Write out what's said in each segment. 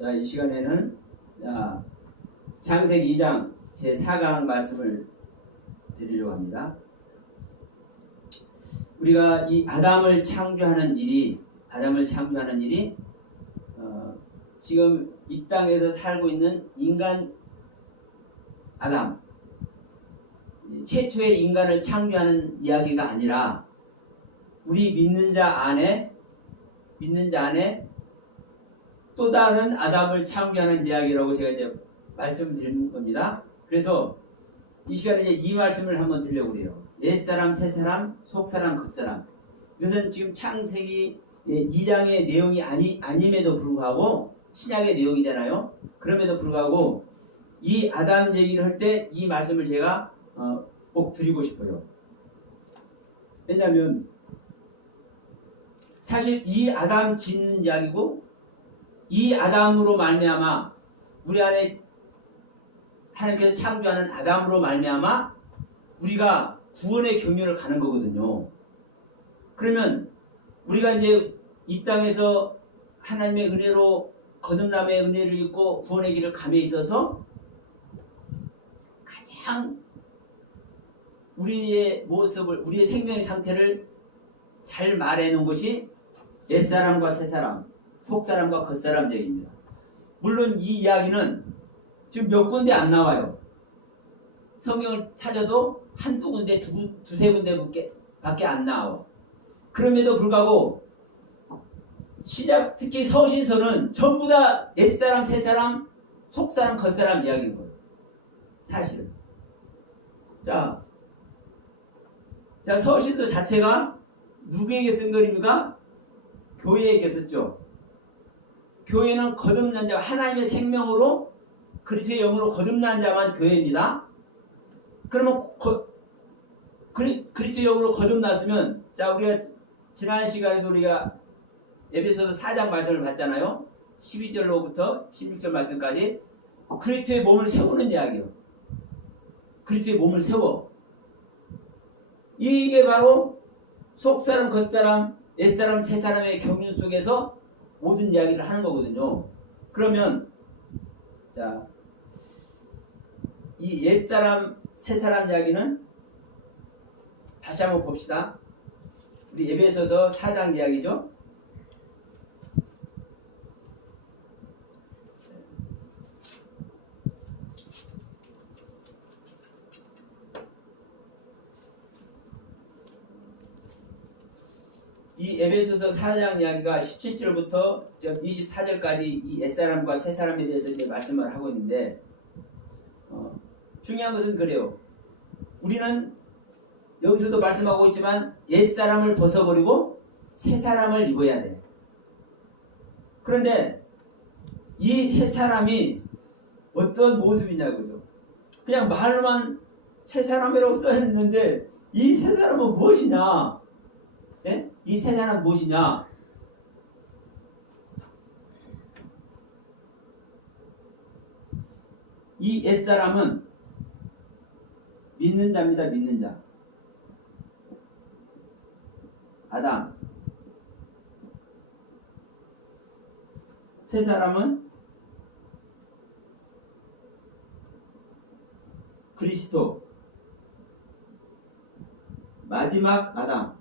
자, 이 시간에는 창세기 2장 제4강 말씀을 드리려고 합니다. 우리가 이 아담을 창조하는 일이 지금 이 땅에서 살고 있는 인간 아담, 최초의 인간을 창조하는 이야기가 아니라 우리 믿는 자 안에 또 다른 아담을 창조하는 이야기라고 제가 이제 말씀드리는 겁니다. 그래서 이 시간에 이제 이 말씀을 한번 드리려고 해요. 옛사람, 새사람, 속사람, 겉사람. 이것은 지금 창세기 2장의 내용이 아님에도 불구하고 신약의 내용이잖아요. 그럼에도 불구하고 이 아담 얘기를 할 때 이 말씀을 제가 꼭 드리고 싶어요. 왜냐하면 사실 이 아담 짓는 이야기고 이 아담으로 말미암아 우리 안에 하나님께서 창조하는 아담으로 말미암아 우리가 구원의 경륜을 가는 거거든요. 그러면 우리가 이제 이 땅에서 하나님의 은혜로 거듭남의 은혜를 입고 구원의 길을 감에 있어서 가장 우리의 모습을, 우리의 생명의 상태를 잘 말해놓은 것이 옛사람과 새사람, 속사람과 겉사람 얘기입니다. 물론 이 이야기는 지금 몇 군데 안 나와요. 성경을 찾아도 한두 군데, 두세 군데밖에 안 나와. 그럼에도 불구하고 시작, 특히 서신서는 전부 다 옛사람, 새사람, 속사람, 겉사람 이야기인 거예요. 사실은. 자, 서신서 자체가 누구에게 쓴 글입니까? 교회에게 썼죠. 교회는 거듭난 자, 하나님의 생명으로 그리스도의 영으로 거듭난 자만 교회입니다. 그러면 그리스도의 영으로 거듭났으면, 자, 우리가 지난 시간에도 우리가 에베소서 4장 말씀을 봤잖아요. 12절로부터 16절 말씀까지 그리스도의 몸을 세우는 이야기예요. 그리스도의 몸을 세워. 이게 바로 속사람, 겉사람, 옛사람, 새사람의 경륜 속에서 모든 이야기를 하는 거거든요. 그러면 자, 이 옛사람, 새사람 이야기는 다시 한번 봅시다. 우리 에베소서 4장 이야기죠. 이 에베소서 4장 이야기가 17절부터 24절까지 이 옛사람과 새사람에 대해서 이제 말씀을 하고 있는데, 중요한 것은 그래요. 우리는 여기서도 말씀하고 있지만 옛사람을 벗어버리고 새사람을 입어야 돼. 그런데 이 새사람이 어떤 모습이냐고요. 그냥 말로만 새사람이라고 써있는데 이 새사람은 무엇이냐? 예? 이 새사람은 무엇이냐? 이 옛사람은 믿는 자입니다. 믿는 자. 아담. 새사람은 그리스도. 마지막 아담.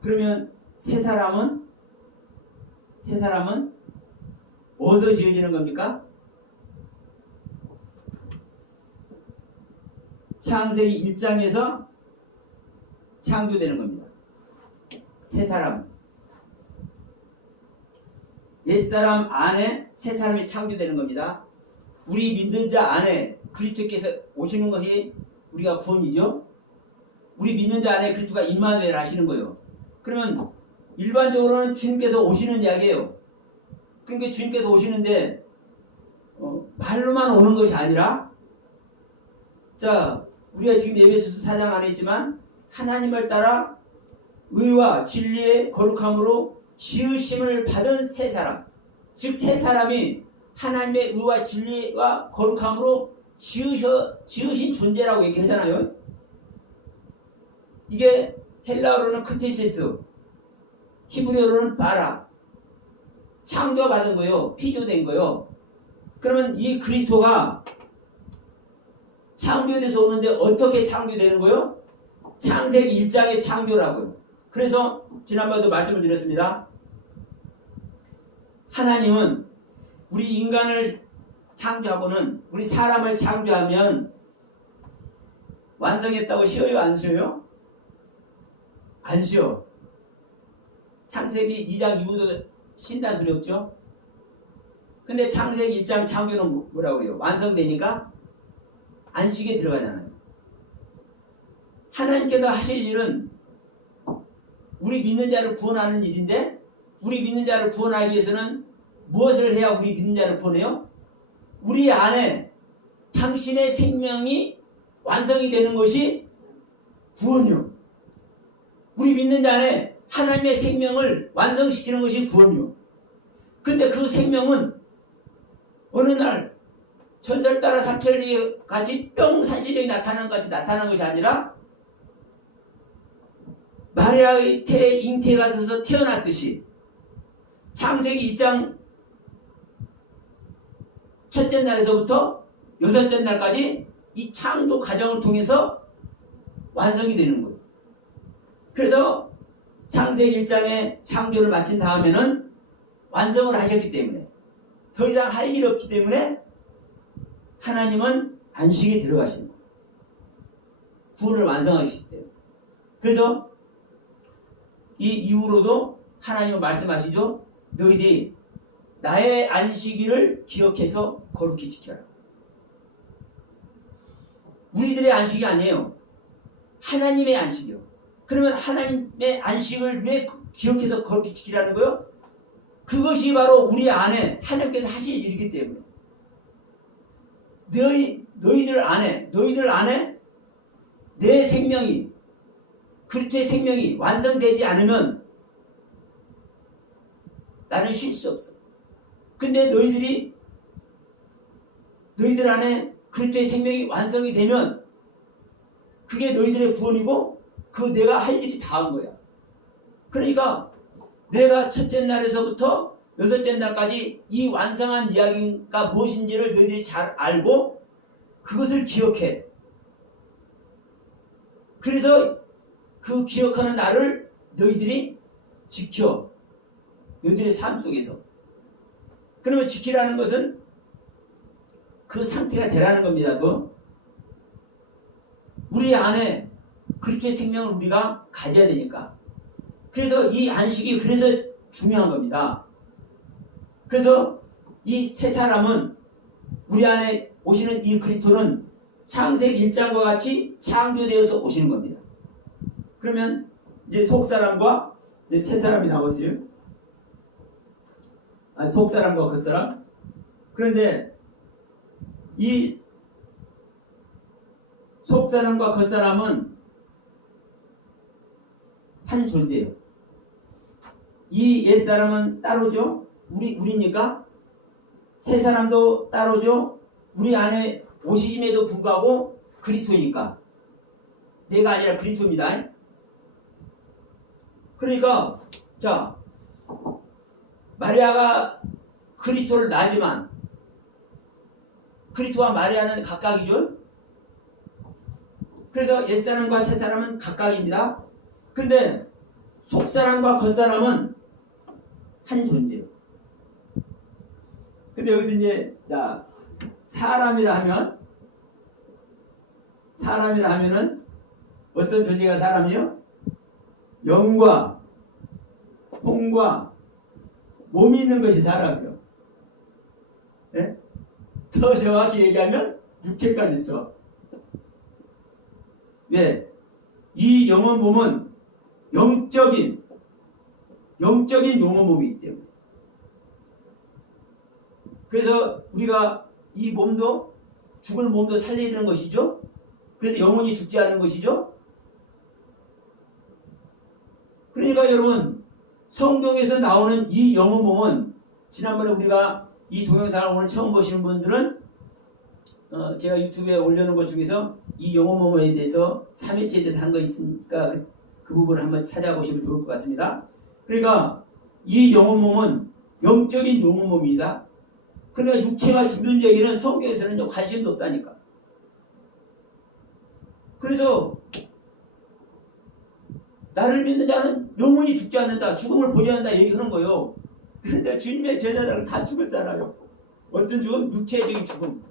그러면 새사람은 어디서 지어지는 겁니까? 창세기 1장에서 창조되는 겁니다. 새사람. 옛사람 안에 새사람이 창조되는 겁니다. 우리 믿는 자 안에 그리스도께서 오시는 것이 우리가 구원이죠. 우리 믿는 자 안에 그리스도가 임마누엘 하시는 거예요. 그러면 일반적으로는 주님께서 오시는 이야기예요. 그러니까 주님께서 오시는데 말로만 오는 것이 아니라, 자, 우리가 지금 에베소서 4장 안에 있지만 하나님을 따라 의와 진리의 거룩함으로 지으심을 받은 새 사람, 즉 새 사람이 하나님의 의와 진리와 거룩함으로 지으신 존재라고 얘기하잖아요. 이게 헬라어로는 크테시스, 히브리어로는 바라. 창조받은 거요. 피조된 거요. 그러면 이 그리스도가 창조돼서 오는데 어떻게 창조되는 거요? 창세기 1장의 창조라고요. 그래서 지난번에도 말씀을 드렸습니다. 하나님은 우리 인간을 창조하고는 우리 사람을 창조하면 완성했다고 쉬어요? 안 쉬어요? 안 쉬어. 창세기 2장 이후도 쉰다 소리 없죠? 근데 창세기 1장 창조는 뭐라고 그래요? 완성되니까 안식에 들어가잖아요. 하나님께서 하실 일은 우리 믿는 자를 구원하는 일인데 우리 믿는 자를 구원하기 위해서는 무엇을 해야 우리 믿는 자를 구원해요? 우리 안에 당신의 생명이 완성이 되는 것이 구원이요. 우리 믿는 자 안에 하나님의 생명을 완성시키는 것이 구원이요. 근데 그 생명은 어느 날 전설 따라 삼천리 같이 뿅 산신령이 나타나는 것 같이 나타난 것이 아니라 마리아의 태에 잉태가 서서 태어났듯이 창세기 2장 첫째 날에서부터 여섯째 날까지 이 창조 과정을 통해서 완성이 되는 거예요. 그래서 창세기 1장에 창조를 마친 다음에는 완성을 하셨기 때문에 더 이상 할 일이 없기 때문에 하나님은 안식에 들어가시는 거예요. 구원을 완성하시기 때문에. 그래서 이 이후로도 하나님은 말씀하시죠. 너희들이 나의 안식일을 기억해서 거룩히 지켜라. 우리들의 안식이 아니에요. 하나님의 안식이요. 그러면 하나님의 안식을 왜 기억해서 거룩히 지키라는 거예요? 그것이 바로 우리 안에 하나님께서 하실 일이기 때문에. 너희들 안에 내 생명이 그리스도의 생명이 완성되지 않으면 나는 쉴 수 없어. 근데 너희들 안에 그리스도의 생명이 완성이 되면 그게 너희들의 구원이고 그 내가 할 일이 다 한 거야. 그러니까 내가 첫째 날에서부터 여섯째 날까지 이 완성한 이야기가 무엇인지를 너희들이 잘 알고 그것을 기억해. 그래서 그 기억하는 날을 너희들이 지켜. 너희들의 삶 속에서. 그러면 지키라는 것은 그 상태가 되라는 겁니다. 또 우리 안에 그리스도의 생명을 우리가 가져야 되니까. 그래서 이 안식이 그래서 중요한 겁니다. 그래서 이 세 사람은 우리 안에 오시는 이 그리스도는 창세기 1장과 같이 창조되어서 오시는 겁니다. 그러면 이제 속사람과 이제 세 사람이 나왔어요. 아니, 속사람과 겉사람. 그런데 이 속사람과 겉사람은 한 존재예요. 이 옛사람은 따로죠. 우리니까. 새 사람도 따로죠. 우리 안에 오심에도 불구하고 그리스도니까. 내가 아니라 그리스도입니다. 그러니까 자 마리아가 그리스도를 낳지만 그리스도와 마리아는 각각이죠. 그래서 옛사람과 새사람은 각각입니다. 그런데 속사람과 겉사람은 한 존재예요. 근데 여기서 이제 자 사람이라 하면은 어떤 존재가 사람이요? 영과 혼과 몸이 있는 것이 사람이요. 네? 더 정확히 얘기하면 육체까지 있어. 왜? 이 영혼 몸은 영적인 영혼 몸이기 때문에. 그래서 우리가 이 몸도 죽을 몸도 살리는 것이죠. 그래서 영혼이 죽지 않는 것이죠. 그러니까 여러분 성경에서 나오는 이 영혼 몸은 지난번에 우리가 이 동영상을 오늘 처음 보시는 분들은 제가 유튜브에 올려놓은 것 중에서 이 영혼 몸에 대해서 3일째에 대해서 한 거 있으니까 그 부분을 한번 찾아보시면 좋을 것 같습니다. 그러니까 이 영혼 몸은 영적인 영혼 몸입니다. 그러니까 육체가 죽는 얘기는 성경에서는 관심도 없다니까. 그래서 나를 믿는 자는 영원히 죽지 않는다. 죽음을 보지 않는다 얘기하는 거예요. 그런데 주님의 제자들은 다 죽었잖아요. 어떤 죽음? 육체적인 죽음.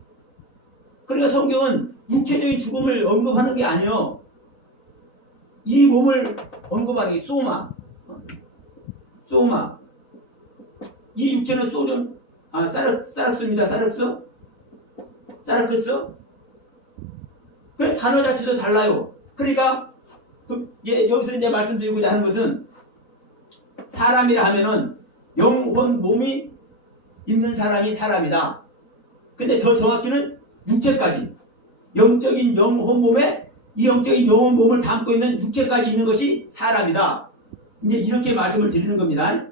그러니까 성경은 육체적인 죽음을 언급하는 게 아니에요. 이 몸을 언급하는 게 소마. 이 육체는 사락스입니다. 사락스? 그 단어 자체도 달라요. 그러니까 여기서 이제 말씀드리고자 하는 것은 사람이라 하면은 영혼 몸이 있는 사람이 사람이다. 근데 더 정확히는 육체까지 영적인 영혼 몸에 이 영적인 영혼 몸을 담고 있는 육체까지 있는 것이 사람이다. 이제 이렇게 말씀을 드리는 겁니다.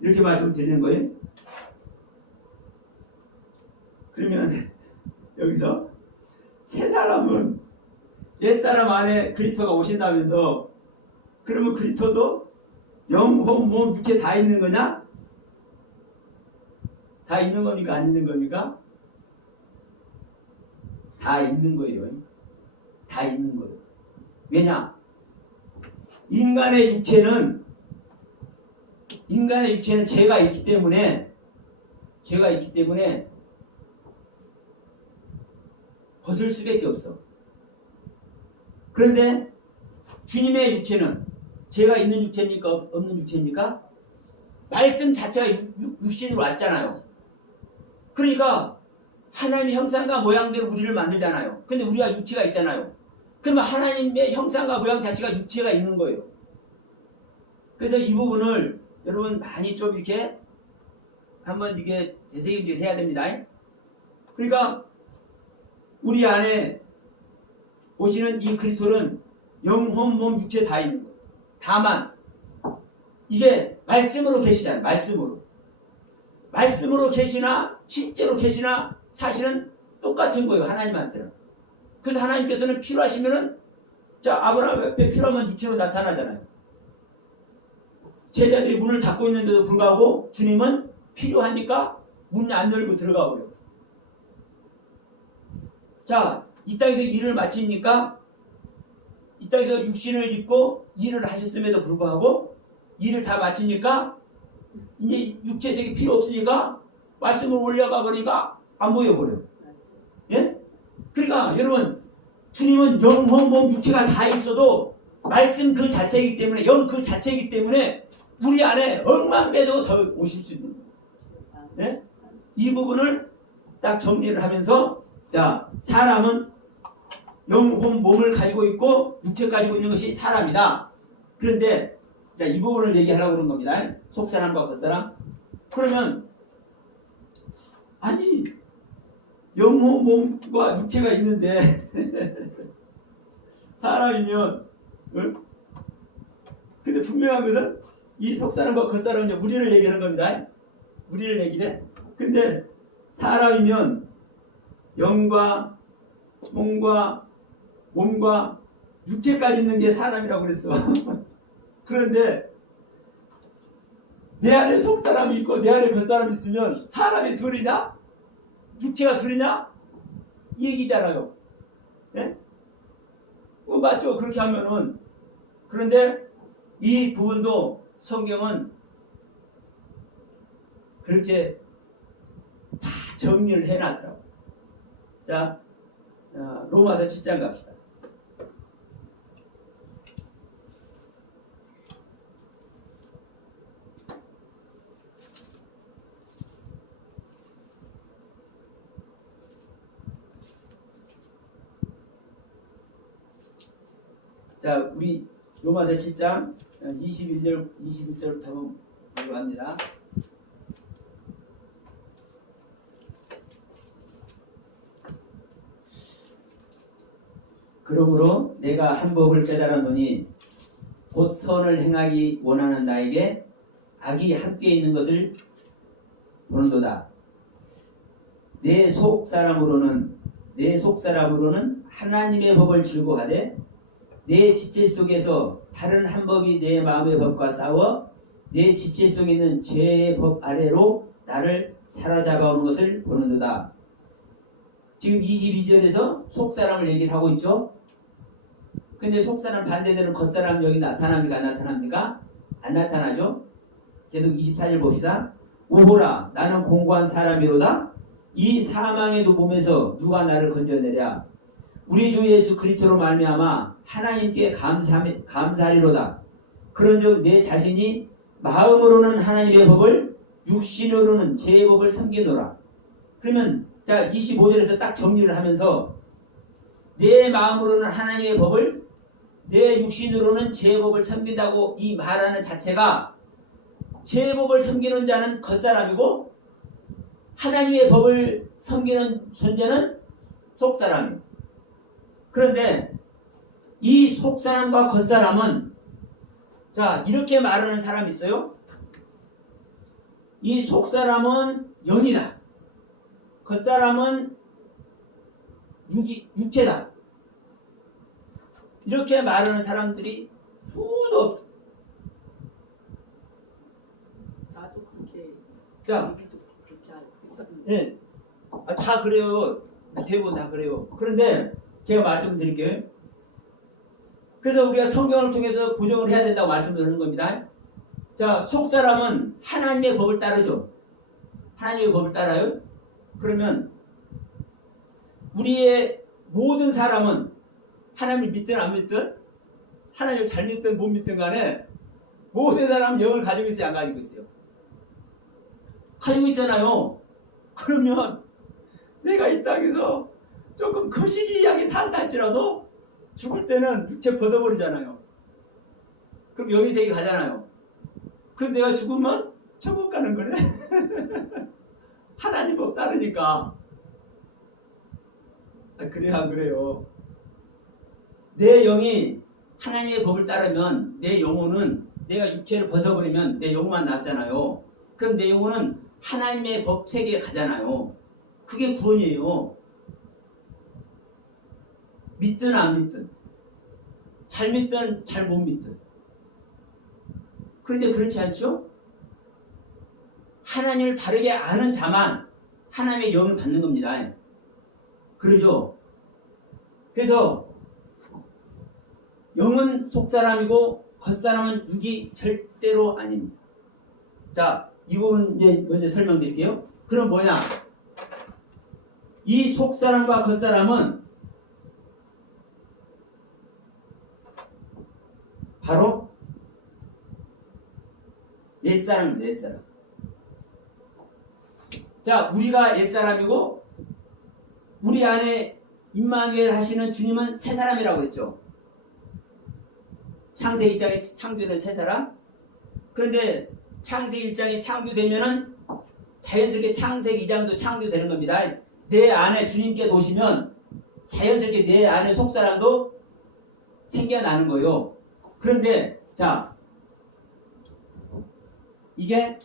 이렇게 말씀을 드리는 거예요. 그러면 여기서 새 사람은 옛 사람 안에 그리스도가 오신다면서 그러면 그리스도도 영혼, 몸, 육체 다 있는 거냐? 다 있는 겁니까? 안 있는 겁니까? 다 있는 거예요. 다 있는 거예요. 왜냐? 인간의 육체는 죄가 있기 때문에 벗을 수밖에 없어. 그런데 주님의 육체는 죄가 있는 육체입니까? 없는 육체입니까? 말씀 자체가 육신으로 왔잖아요. 그러니까 하나님의 형상과 모양대로 우리를 만들잖아요. 근데 우리가 육체가 있잖아요. 그러면 하나님의 형상과 모양 자체가 육체가 있는 거예요. 그래서 이 부분을 여러분 많이 좀 이렇게 한번 이게 되새김질 해야 됩니다. 그러니까 우리 안에 오시는 이 그리스도는 영혼, 몸, 육체 다 있는 거예요. 다만 이게 말씀으로 계시잖아요. 말씀으로 계시나 실제로 계시나 사실은 똑같은 거예요. 하나님한테는. 그래서 하나님께서는 필요하시면은 아브라함 옆에 필요하면 육체로 나타나잖아요. 제자들이 문을 닫고 있는데도 불구하고 주님은 필요하니까 문 안 열고 들어가 버려요. 이 땅에서 일을 마치니까 이 땅에서 육신을 입고 일을 하셨음에도 불구하고 일을 다 마치니까 이제 육체색이 필요 없으니까 말씀을 올려가 버리니까 안 보여버려요. 예? 그러니까 여러분 주님은 영혼, 몸, 육체가 다 있어도 말씀 그 자체이기 때문에 영 그 자체이기 때문에 우리 안에 억만 배도 더 오실 수 있는 거예요. 예? 이 부분을 딱 정리를 하면서 사람은 영혼, 몸을 가지고 있고 육체를 가지고 있는 것이 사람이다. 그런데 이 부분을 얘기하려고 그런 겁니다. 속사람과 겉사람. 그러면 아니 영혼, 몸과 육체가 있는데 사람이면 근데 분명한 것은 이 속사람과 겉사람은 우리를 얘기하는 겁니다. 우리를 얘기해. 근데 사람이면 영과 몸과 육체까지 있는 게 사람이라고 그랬어. 그런데 내 안에 속사람이 있고 내 안에 겉사람이 있으면 사람이 둘이냐? 육체가 둘이냐? 이 얘기잖아요. 예? 맞죠? 그렇게 하면은. 그런데 이 부분도 성경은 그렇게 다 정리를 해놨더라고요. 로마서 7장 갑시다. 우리 로마서 7장 21절부터 한번 보겠습니다. 그러므로 내가 한 법을 깨달았노니 곧 선을 행하기 원하는 나에게 악이 함께 있는 것을 보는도다. 내 속사람으로는 하나님의 법을 즐거워하되 내 지체 속에서 다른 한 법이 내 마음의 법과 싸워 내 지체 속에 있는 죄의 법 아래로 나를 사로잡아오는 것을 보는도다. 지금 22절에서 속사람을 얘기를 하고 있죠. 근데 속사람 반대되는 겉사람 여기 나타납니까? 안 나타납니까? 안 나타나죠. 계속 24절 봅시다. 오호라 나는 공고한 사람이로다. 이 사망의 몸에서 누가 나를 건져내랴. 우리 주 예수 그리스도로 말미암아 하나님께 감사하리로다. 그런즉 내 자신이 마음으로는 하나님의 법을 육신으로는 제 법을 섬기노라. 그러면 자 25절에서 딱 정리를 하면서 내 마음으로는 하나님의 법을 내 육신으로는 제 법을 섬긴다고 이 말하는 자체가 제 법을 섬기는 자는 겉사람이고 하나님의 법을 섬기는 존재는 속사람이에요. 그런데 이 속사람과 겉사람은 자 이렇게 말하는 사람이 있어요. 이 속사람은 영이다. 겉사람은 육체다. 이렇게 말하는 사람들이 수도 없어. 나도 그렇게 자, 그렇게 알고 있었는데. 네. 다 그래요. 대부분 다 그래요. 그런데 제가 말씀드릴게요. 그래서 우리가 성경을 통해서 고정을 해야 된다고 말씀드리는 겁니다. 자, 속사람은 하나님의 법을 따르죠. 하나님의 법을 따라요. 그러면 우리의 모든 사람은 하나님을 믿든 안 믿든 하나님을 잘 믿든 못 믿든 간에 모든 사람은 영을 가지고 있어요, 안 가지고 있어요? 가지고 있잖아요. 그러면 내가 이 땅에서 조금 거시기하게 산다 할지라도 죽을 때는 육체 벗어버리잖아요. 그럼 영의 세계 가잖아요. 그럼 내가 죽으면 천국 가는 거네. 하나님 법 따르니까. 그래요, 안 그래요? 내 영이 하나님의 법을 따르면 내 영혼은 내가 육체를 벗어버리면 내 영혼만 남잖아요. 그럼 내 영혼은 하나님의 법 세계에 가잖아요. 그게 구원이에요. 믿든 안 믿든 잘 믿든 잘 못 믿든. 그런데 그렇지 않죠? 하나님을 바르게 아는 자만 하나님의 영을 받는 겁니다. 그러죠? 그래서 영은 속사람이고 겉사람은 육이 절대로 아닙니다. 자, 이 부분 이제 먼저 설명드릴게요. 그럼 뭐냐? 이 속사람과 겉사람은 바로 옛사람입니다. 옛사람. 자, 우리가 옛사람이고 우리 안에 임마누엘 하시는 주님은 새 사람이라고 했죠. 창세기 1장에 창조된 새 사람. 그런데 창세기 1장이 창조되면은 자연스럽게 창세기 2장도 창조되는 겁니다. 내 안에 주님께서 오시면 자연스럽게 내 안에 속사람도 생겨나는 거예요. 그런데 자, 이게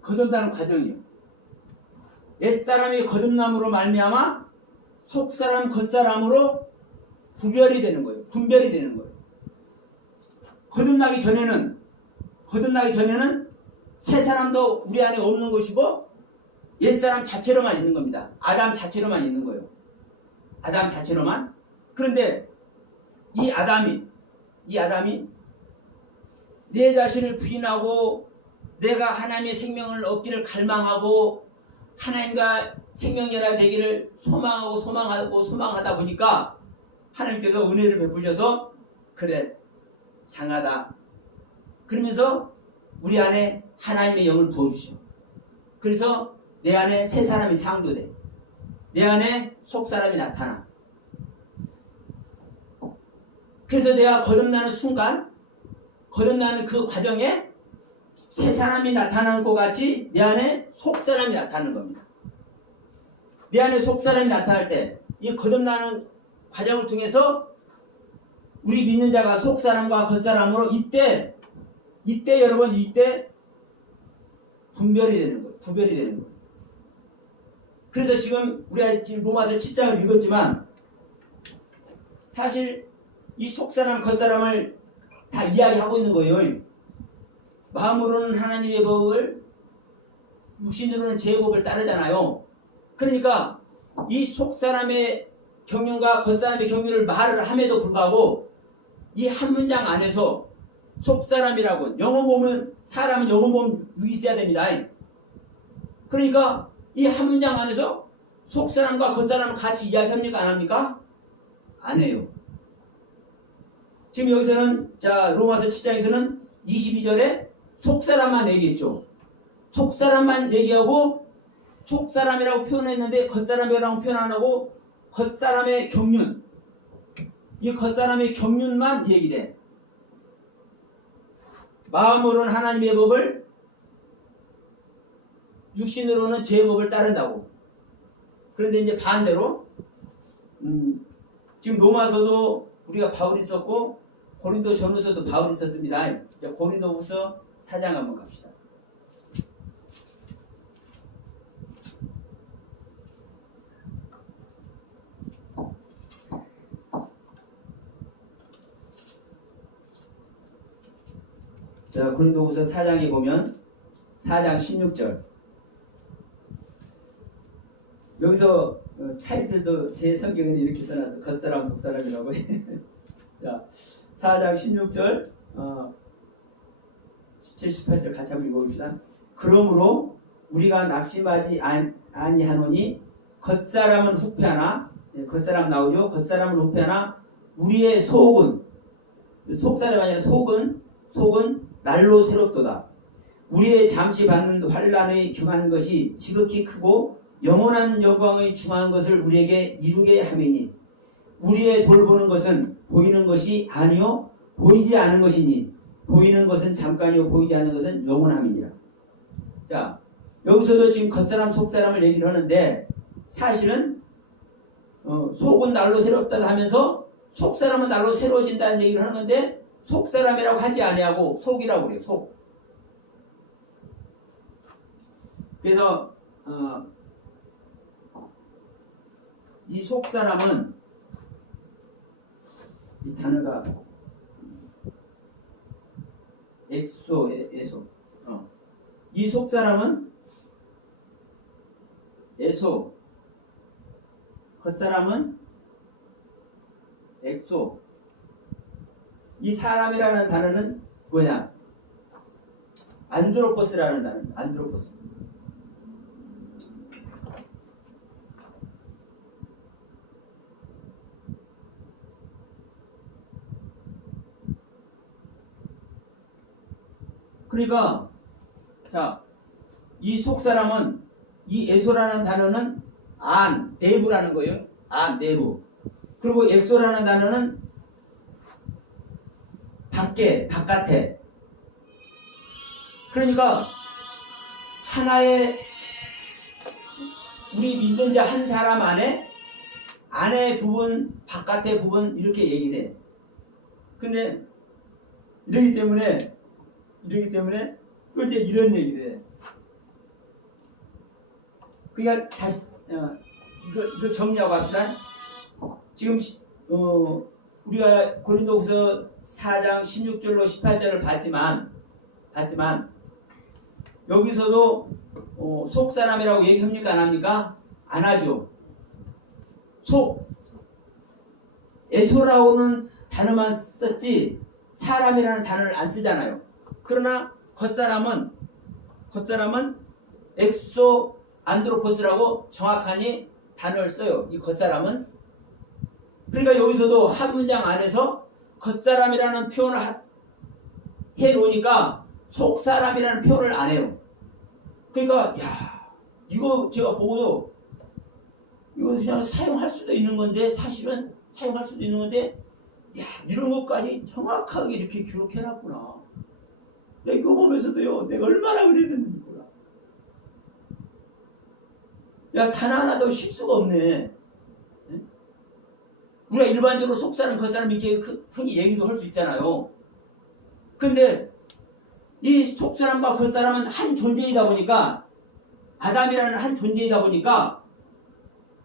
거듭나는 과정이에요. 옛사람이 거듭남으로 말미암아 속사람 겉사람으로 구별이 되는 거예요. 분별이 되는 거예요. 거듭나기 전에는 새 사람도 우리 안에 없는 것이고 옛사람 자체로만 있는 겁니다. 아담 자체로만 있는 거예요. 아담 자체로만. 그런데 이 아담이 내 자신을 부인하고 내가 하나님의 생명을 얻기를 갈망하고 하나님과 생명연합 되기를 소망하다 보니까 하나님께서 은혜를 베푸셔서 그래 장하다 그러면서 우리 안에 하나님의 영을 부어주셔. 그래서 내 안에 새 사람이 창조돼. 내 안에 속사람이 나타나. 그래서 내가 거듭나는 순간, 거듭나는 그 과정에 새 사람이 나타나는 것 같이 내 안에 속사람이 나타나는 겁니다. 내 안에 속사람이 나타날 때 이 거듭나는 과정을 통해서 우리 믿는 자가 속사람과 겉사람으로 이때 이때 여러분 이때 분별이 되는 거예요. 구별이 되는 거예요. 그래서 지금 우리가 지금 로마서 7장을 읽었지만 사실 이 속사람 겉사람을 다 이야기하고 있는 거예요. 마음으로는 하나님의 법을 육신으로는 제 법을 따르잖아요. 그러니까 이 속사람의 경륜과 겉사람의 경륜을 말을 함에도 불구하고 이 한 문장 안에서 속사람이라고 영어 보면 사람은 영어 보면 유 있어야 됩니다. 그러니까 이 한 문장 안에서 속사람과 겉사람을 같이 이야기합니까? 안 합니까? 안 해요. 지금 여기서는 자 로마서 7장에서는 22절에 속사람만 얘기했죠. 속사람만 얘기하고 속사람이라고 표현했는데 겉사람이라고 표현 안 하고 겉사람의 경륜 이 겉사람의 경륜만 얘기를 해. 마음으로는 하나님의 법을 육신으로는 제 법을 따른다고. 그런데 이제 반대로 지금 로마서도 우리가 바울이 썼고 고린도 전후서도 바울이 썼습니다. 고린도후서 4장 한번 갑시다. 자, 고린도후서 4장에 보면 4장 16절. 여기서 타이틀도 제 성경에는 이렇게 써놨어. 겉사람 속사람이라고. 자, 4장 16절 17, 18절 같이 한번 읽어봅시다. 그러므로 우리가 낙심하지 아니하노니 겉사람은 후패하나 겉사람 나오죠. 겉사람은 후패하나 우리의 속은 속사람이 아니라 속은 날로 새롭도다. 우리의 잠시 받는 환난의 경한 것이 지극히 크고 영원한 영광의 중한 것을 우리에게 이루게 하매니 우리의 돌보는 것은 보이는 것이 아니요 보이지 않은 것이니 보이는 것은 잠깐이요 보이지 않는 것은 영원함이니라. 자, 여기서도 지금 겉사람 속사람을 얘기를 하는데 사실은 속은 날로 새롭다 하면서 속사람은 날로 새로워진다는 얘기를 하는 건데 속사람이라고 하지 아니하고 속이라고 그래요. 속. 그래서 이 속사람은 이 단어가 에소 이 속사람은 에소 겉사람은 엑소. 이 사람이라는 단어는 뭐냐? 안드로포스라는 단어입니다. 안드로포스. 그러니까 자, 이 속사람은 이 에소라는 단어는 안, 내부라는 거예요. 안, 내부. 그리고 엑소라는 단어는 밖에, 바깥에. 그러니까 하나의 우리 믿는 자 한 사람 안에 부분, 바깥의 부분 이렇게 얘기를 해. 근데 이러기 때문에 또 이제 이런 얘기를 해. 그러니까 다시 이거 정리하고 합시다. 지금 우리가 고린도후서 4장 16절로 18절을 봤지만 여기서도 속사람이라고 얘기합니까? 안 합니까? 안 하죠. 에소라고는 단어만 썼지 사람이라는 단어를 안 쓰잖아요. 그러나 겉사람은 엑소 안드로포스라고 정확하니 단어를 써요. 이 겉사람은. 그러니까 여기서도 한 문장 안에서 겉사람이라는 표현을 해놓으니까 속사람이라는 표현을 안 해요. 그러니까 야, 이거 제가 보고도 이거 그냥 사용할 수도 있는 건데 사실은 사용할 수도 있는 건데 야, 이런 것까지 정확하게 이렇게 기록해놨구나. 내가 이거 보면서도요, 내가 얼마나 그랬는지 몰라. 야, 단 하나도 실수가 없네. 우리가 일반적으로 속사람, 겉사람 이렇게 흔히 얘기도 할 수 있잖아요. 근데 이 속사람과 겉사람은 한 존재이다 보니까 아담이라는 한 존재이다 보니까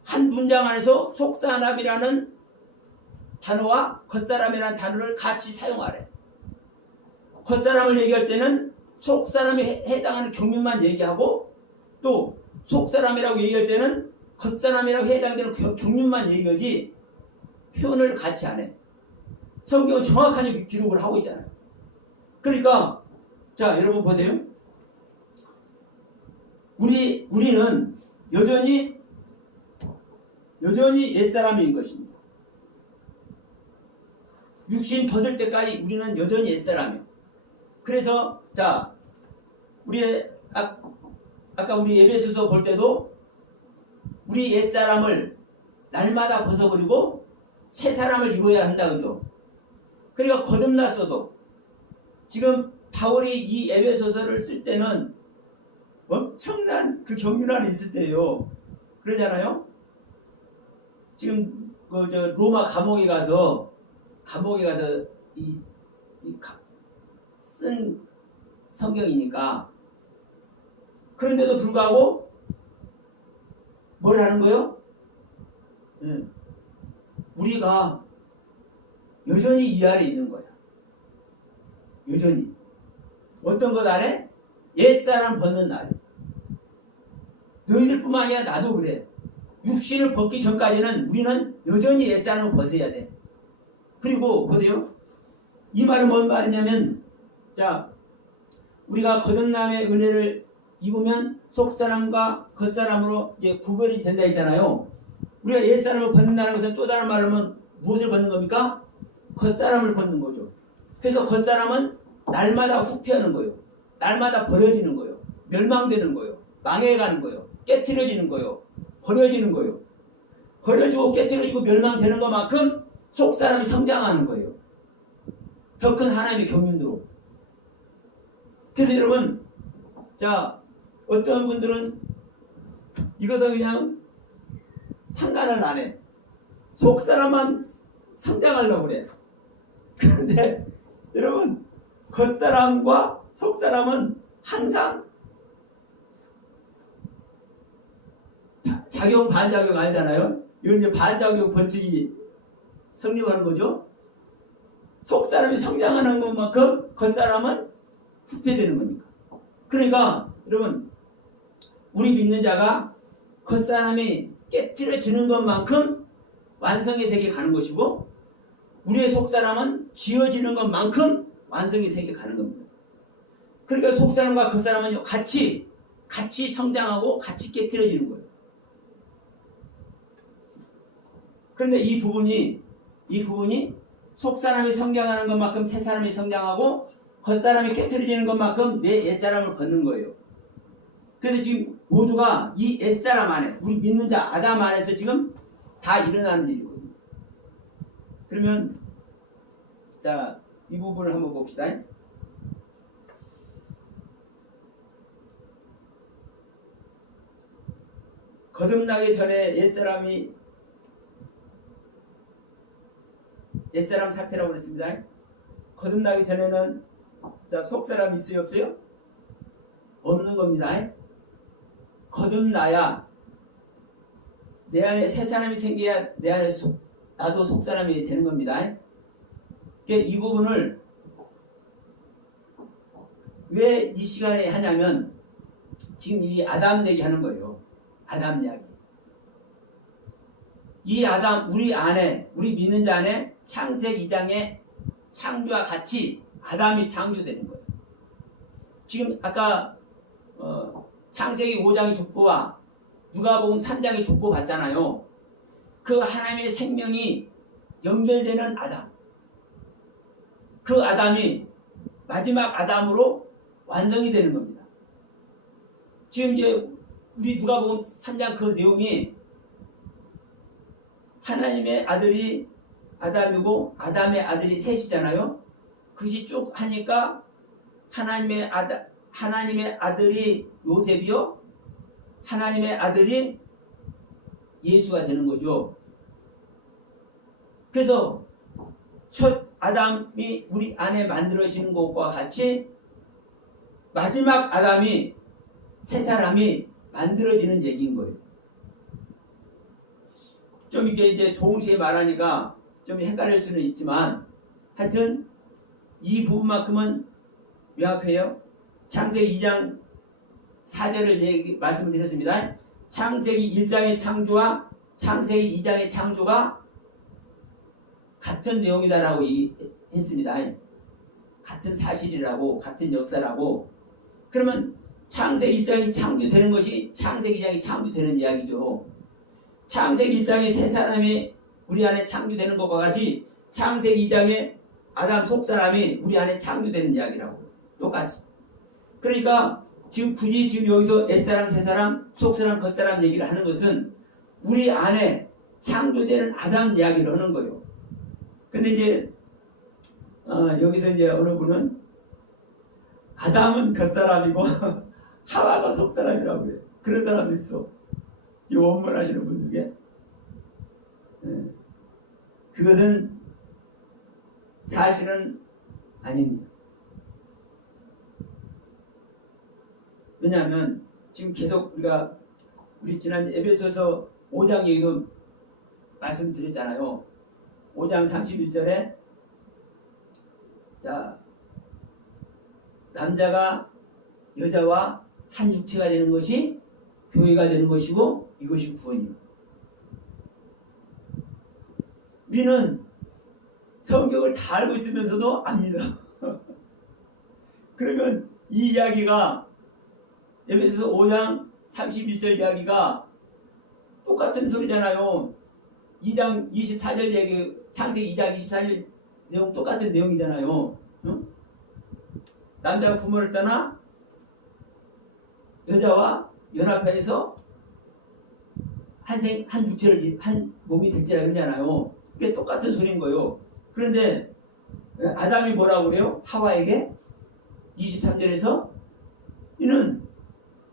한 문장 안에서 속사람이라는 단어와 겉사람이라는 단어를 같이 사용하래. 겉사람을 얘기할 때는 속사람이 해당하는 경륜만 얘기하고 또 속사람이라고 얘기할 때는 겉사람이라고 해당되는 경륜만 얘기하지 표현을 같이 안 해. 성경은 정확하게 기록을 하고 있잖아요. 그러니까 자 여러분 보세요. 우리는 여전히 옛사람인 것입니다. 육신 벗을 때까지 우리는 여전히 옛사람이에요. 그래서 자 우리 아까 우리 예배소서 볼 때도 우리 옛사람을 날마다 벗어버리고 새 사람을 입어야 한다 그죠? 그러니까 거듭났어도 지금 바울이 이 에베소서를 쓸 때는 엄청난 그 경륜 안에 있을 때예요. 그러잖아요. 지금 로마 감옥에 가서 쓴 성경이니까 그런데도 불구하고 뭘 하는 거예요? 우리가 여전히 이 아래 있는 거야. 여전히. 어떤 것 아래? 옛사람 벗는 날. 너희들 뿐만 아니라 나도 그래. 육신을 벗기 전까지는 우리는 여전히 옛사람을 벗어야 돼. 그리고 보세요. 이 말은 뭔 말이냐면 자 우리가 거듭남의 은혜를 입으면 속사람과 겉사람으로 이제 구별이 된다 했잖아요. 우리가 옛사람을 벗는다는 것은 또 다른 말로 하면 무엇을 벗는 겁니까? 겉사람을 벗는 거죠. 그래서 겉사람은 날마다 후퇴하는 거예요. 날마다 버려지는 거예요. 멸망되는 거예요. 망해가는 거예요. 깨트려지는 거예요. 버려지는 거예요. 버려지고 깨트려지고 멸망되는 것만큼 속사람이 성장하는 거예요. 더 큰 하나님의 경륜으로. 그래서 여러분 자 어떤 분들은 이것은 그냥 상관을 안 해. 속사람만 성장하려고 그래. 그런데 여러분 겉사람과 속사람은 항상 작용 반작용 알잖아요. 이건 이제 반작용 법칙이 성립하는 거죠. 속사람이 성장하는 것만큼 겉사람은 후퇴되는 겁니까? 그러니까 여러분 우리 믿는 자가 겉사람이 깨트려지는 것만큼 완성의 세계에 가는 것이고 우리의 속사람은 지어지는 것만큼 완성의 세계에 가는 겁니다. 그러니까 속사람과 겉사람은 같이 성장하고 같이 깨트려지는 거예요. 그런데 이 부분이 속사람이 성장하는 것만큼 새사람이 성장하고 겉사람이 깨트려지는 것만큼 내 옛사람을 벗는 거예요. 그래서 지금 모두가 이 옛사람 안에 우리 믿는 자 아담 안에서 지금 다 일어나는 일이거든요. 그러면 자 이 부분을 한번 봅시다. 거듭나기 전에 옛사람 상태라고 그랬습니다. 거듭나기 전에는 자 속사람이 있어요 없어요? 없는 겁니다. 거듭나야 내 안에 새 사람이 생겨야 내 안에 나도 속사람이 되는 겁니다. 이 부분을 왜 이 시간에 하냐면 지금 이 아담 얘기 하는 거예요. 아담 이야기. 이 아담 우리 안에 우리 믿는 자 안에 창세기 2장의 창조와 같이 아담이 창조되는 거예요. 지금 아까 창세기 5장의 족보와 누가복음 3장의 족보 봤잖아요. 그 하나님의 생명이 연결되는 아담. 그 아담이 마지막 아담으로 완성이 되는 겁니다. 지금 이제 우리 누가복음 3장 그 내용이 하나님의 아들이 아담이고 아담의 아들이 셋이잖아요. 그것이 쭉 하니까 하나님의 아들이 요셉이요. 하나님의 아들이 예수가 되는 거죠. 그래서 첫 아담이 우리 안에 만들어지는 것과 같이 마지막 아담이 새 사람이 만들어지는 얘기인 거예요. 좀 이게 이제 동시에 말하니까 좀 헷갈릴 수는 있지만 하여튼 이 부분만큼은 명확해요. 창세기 2장 4절을 말씀을 드렸습니다. 창세기 1장의 창조와 창세기 2장의 창조가 같은 내용이다라고 했습니다. 같은 사실이라고, 같은 역사라고. 그러면 창세기 1장이 창조되는 것이 창세기 2장이 창조되는 이야기죠. 창세기 1장에 새 사람이 우리 안에 창조되는 것과 같이 창세기 2장에 아담 속사람이 우리 안에 창조되는 이야기라고. 똑같이. 그러니까 지금 굳이 지금 여기서 옛사람, 새사람, 속사람, 겉사람 얘기를 하는 것은 우리 안에 창조되는 아담 이야기를 하는 거예요. 근데 이제 여기서 이제 어느 분은 아담은 겉사람이고 하와가 속사람이라고 그래요. 그런 사람도 있어. 이 원문 하시는 분 중에. 그것은 사실은 아닙니다. 왜냐하면 지금 계속 우리 지난 에베소서 5장 얘기도 말씀드렸잖아요. 5장 31절에 자, 남자가 여자와 한 육체가 되는 것이 교회가 되는 것이고 이것이 구원이에요. 우리는 성경을 다 알고 있으면서도 압니다. 그러면 이 이야기가 에베소서 5장 31절 이야기가 똑같은 소리잖아요. 2장 24절 얘기, 창세기 2장 24절 내용 똑같은 내용이잖아요. 응? 남자가 부모를 떠나 여자와 연합해서 한 육체를 한 몸이 될지라 그러잖아요. 그게 똑같은 소리인 거예요. 그런데 아담이 뭐라고 그래요? 하와에게 23절에서 이는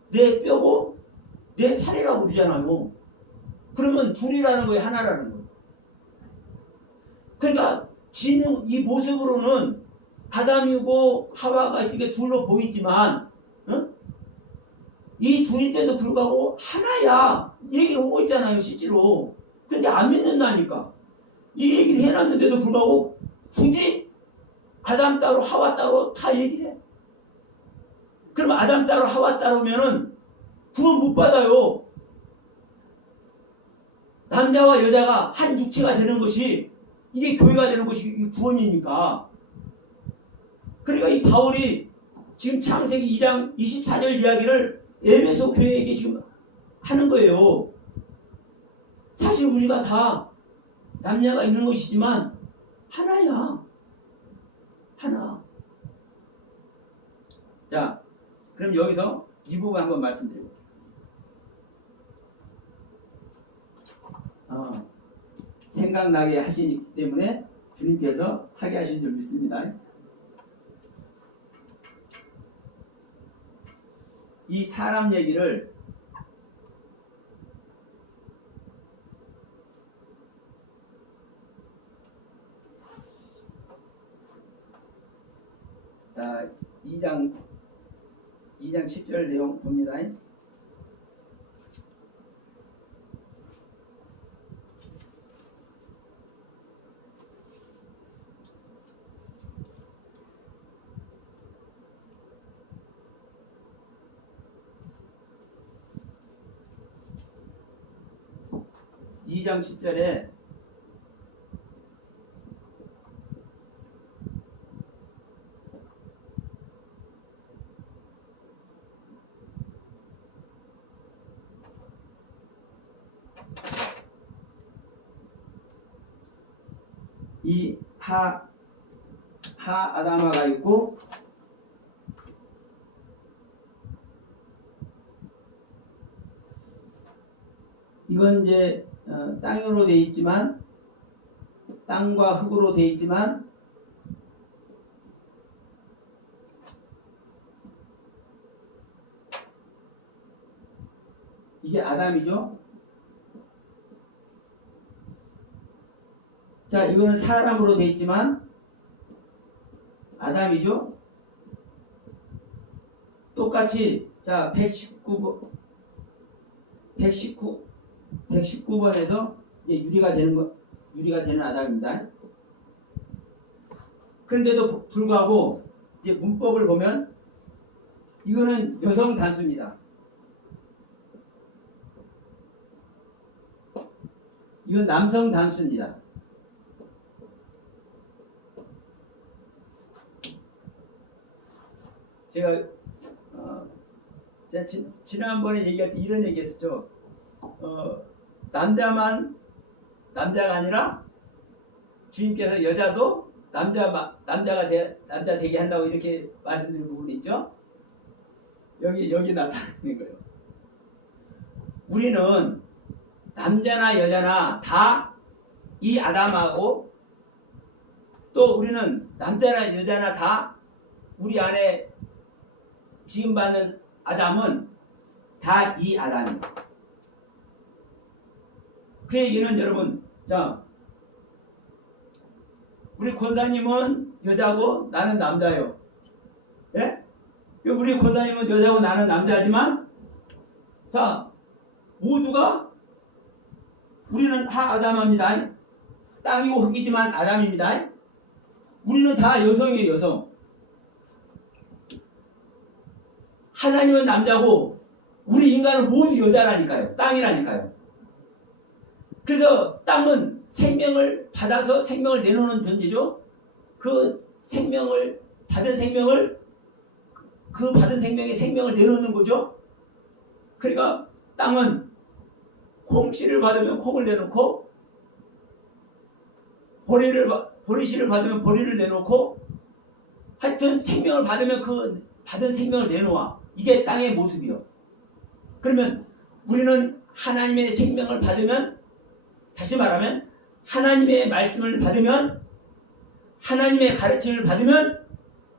내 뼈고 내 살이라고 그러잖아요. 그러면 둘이라는 거예요, 하나라는 거예요. 그러니까 지는 이 모습으로는 아담이고 하와가 이게 둘로 보이지만 이 둘인데도 불구하고 하나야 얘기를 하고 있잖아요, 실제로. 근데 안 믿는다니까. 이 얘기를 해놨는데도 불구하고 굳이 아담 따로 하와 따로 다 얘기를 해. 그러면 아담 따로 하와 따로면은 구원 못 받아요. 남자와 여자가 한 육체가 되는 것이 이게 교회가 되는 것이 구원이니까. 그러니까 이 바울이 지금 창세기 2장 24절 이야기를 에베소 교회에게 지금 하는 거예요. 사실 우리가 다 남녀가 있는 것이지만 하나야. 하나. 자, 그럼 여기서 이 부분 한번 말씀드려볼게요. 생각나게 하시기 때문에 주님께서 하게 하신 줄 믿습니다. 이 사람 얘기를 자, 2장 7절 내용 봅니다. 이 장 7절에 이 하 아담아가 있고 이건 이제 땅으로 되어 있지만 땅과 흙으로 되어 있지만 이게 아담이죠. 자, 이거는 사람으로 되어 있지만 아담이죠. 똑같이 자 119번에서 이제 유리가 되는 아담입니다. 그런데도 불구하고 이제 문법을 보면 이거는 여성 단수입니다. 이건 남성 단수입니다. 제가 지난번에 얘기할 때 이런 얘기 했었죠. 남자가 아니라 주님께서 여자도 남자 되게 한다고 이렇게 말씀드린 부분이 있죠. 여기 나타나는 거예요. 우리는 남자나 여자나 다 이 아담하고 또 우리는 남자나 여자나 다 우리 안에 지금 받는 아담은 다 이 아담이에요. 그 얘기는 여러분, 자, 우리 권사님은 여자고 나는 남자예요. 예? 우리 권사님은 여자고 나는 남자지만, 자, 모두가 우리는 다 아담합니다. 땅이고 흙이지만 아담입니다. 우리는 다 여성이에요, 여성. 하나님은 남자고 우리 인간은 모두 여자라니까요. 땅이라니까요. 그래서 땅은 생명을 받아서 생명을 내놓는 존재죠. 그 받은 생명의 생명을 내놓는 거죠. 그러니까 땅은 콩씨를 받으면 콩을 내놓고 보리씨를 받으면 보리를 내놓고 하여튼 생명을 받으면 그 받은 생명을 내놓아. 이게 땅의 모습이요. 그러면 우리는 하나님의 생명을 받으면, 다시 말하면 하나님의 말씀을 받으면, 하나님의 가르침을 받으면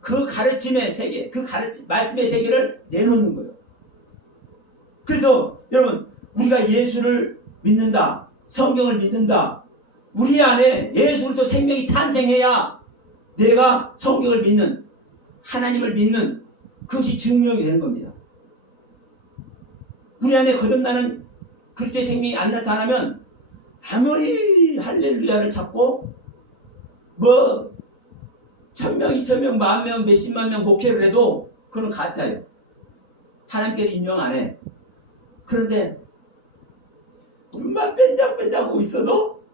그 가르침의 세계, 말씀의 세계를 내놓는 거예요. 그래서 여러분, 우리가 예수를 믿는다, 성경을 믿는다, 우리 안에 예수 그리스도 생명이 탄생해야 내가 성경을 믿는, 하나님을 믿는 그것이 증명이 되는 겁니다. 우리 안에 거듭나는 그리스도의 생명이 안 나타나면 아무리 할렐루야를 찾고 1000명, 2000명, 10,000명, 몇십만 명 목회를 해도 그건 가짜예요. 하나님께서 인정 안 해. 그런데 눈만 뺀짝뺀짝하고 있어도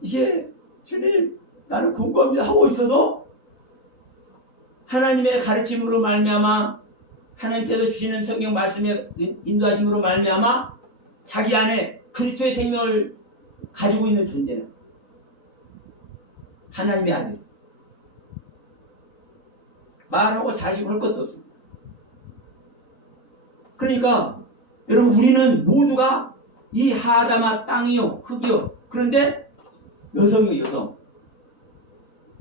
이게 주님 나는 공부합니다 하고 있어도 하나님의 가르침으로 말미암아 하나님께서 주시는 성경 말씀의 인도하심으로 말미암아 자기 안에 그리스도의 생명을 가지고 있는 존재는 하나님의 아들. 말하고 자식할 것도 없습니다. 그러니까 여러분 우리는 모두가 이 하다마 땅이요 흙이요. 그런데 여성이요 여성.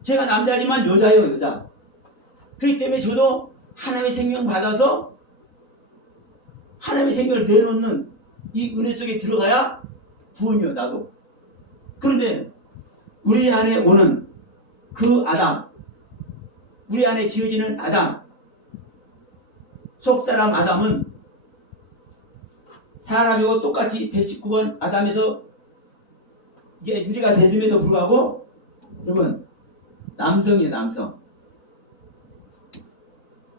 제가 남자지만 여자예요 여자. 그렇기 때문에 저도 하나님의 생명 받아서 하나님의 생명을 내놓는 이 은혜 속에 들어가야 구원이요 나도. 그런데 우리 안에 오는 그 아담, 우리 안에 지어지는 아담, 속사람 아담은 사람이고 똑같이 119번 아담에서 이게 유리가 됐음에도 불구하고 여러분 남성이에요 남성.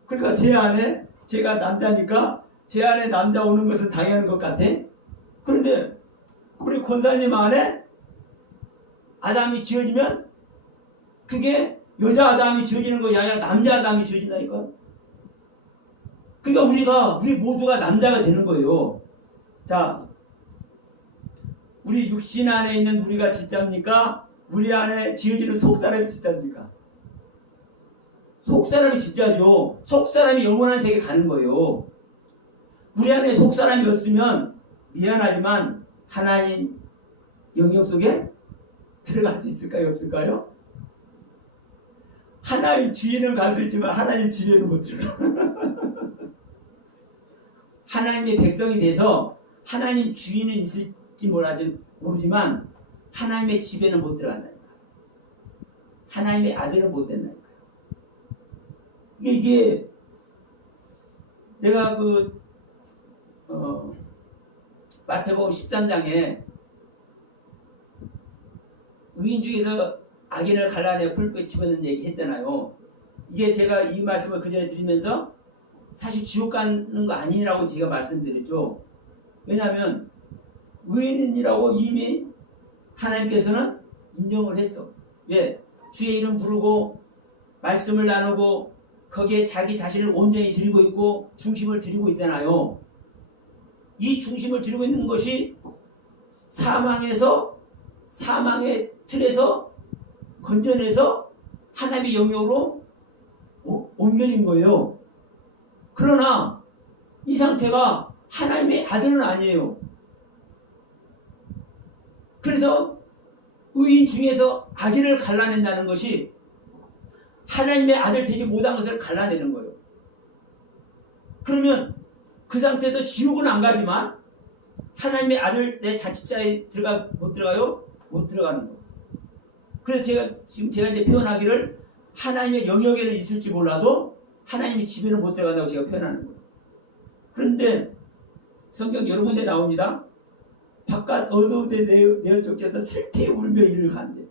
그러니까 제 안에 제가 남자니까 제 안에 남자 오는 것은 당연한 것 같아. 그런데 우리 권사님 안에 아담이 지어지면 그게 여자 아담이 지어지는 것이 아니라 남자 아담이 지어진다니까. 그러니까 우리 모두가 남자가 되는 거예요. 자, 우리 육신 안에 있는 우리가 진짜입니까? 우리 안에 지어지는 속사람이 진짜입니까? 속사람이 진짜죠. 속사람이 영원한 세계에 가는 거예요. 우리 안에 속사람이 없으면 미안하지만 하나님 영역 속에 들어갈 수 있을까요? 없을까요? 하나님 주인은 갈 수 있지만 하나님 집에는 못 들어가. 하나님의 백성이 돼서 하나님 주인은 있을지 모르지만 하나님의 집에는 못 들어간다니까. 하나님의 아들은 못 된다니까요. 이게 내가 마태복음 13장에 의인 중에서 악인을 갈라내 풀뿌리 집어넣는 얘기 했잖아요. 이게 제가 이 말씀을 그 전에 드리면서 사실 지옥 가는 거 아니라고 제가 말씀드렸죠. 왜냐하면 의인이라고 이미 하나님께서는 인정을 했어. 왜? 주의 이름 부르고 말씀을 나누고 거기에 자기 자신을 온전히 드리고 있고 중심을 드리고 있잖아요. 이 중심을 드리고 있는 것이 사망의 틀에서 건져내서 하나님의 영역으로 옮겨진 거예요. 그러나 이 상태가 하나님의 아들은 아니에요. 그래서 의인 중에서 악인을 갈라낸다는 것이 하나님의 아들 되지 못한 것을 갈라내는 거예요. 그러면 그 상태에서 지옥은 안 가지만 하나님의 아들 내 자치자에 못 들어가요? 못 들어가는 거예요. 그래서 제가 이제 표현하기를 하나님의 영역에는 있을지 몰라도 하나님의 집에는 못 들어간다고 제가 표현하는 거예요. 그런데 성경 여러 군데 나옵니다. 바깥 어두운데 내어 쫓겨서 슬피 울며 이를 가는데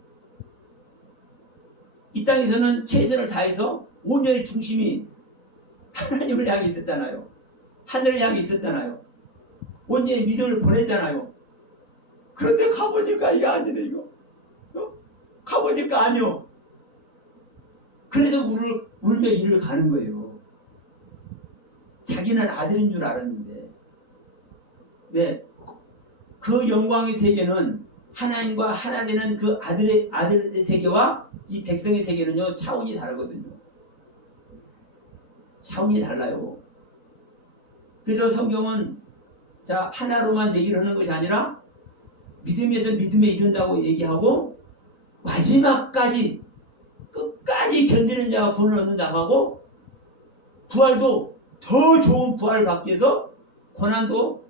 이 땅에서는 최선을 다해서 온전히 중심이 하나님을 향해 있었잖아요. 하늘을 향해 있었잖아요. 온전히 믿음을 보냈잖아요. 그런데 가보니까 이게 아니네 이거. 가보니까 아니요. 그래서 울며 이를 가는 거예요. 자기는 아들인 줄 알았는데 왜? 그 영광의 세계는 하나님과 하나 되는 그 아들의 세계와 이 백성의 세계는요 차원이 다르거든요. 차원이 달라요. 그래서 성경은 자 하나로만 얘기를 하는 것이 아니라 믿음에서 믿음에 이른다고 얘기하고 마지막까지 끝까지 견디는 자가 구원을 얻는다고 하고 부활도 더 좋은 부활을 받기 위해서 고난도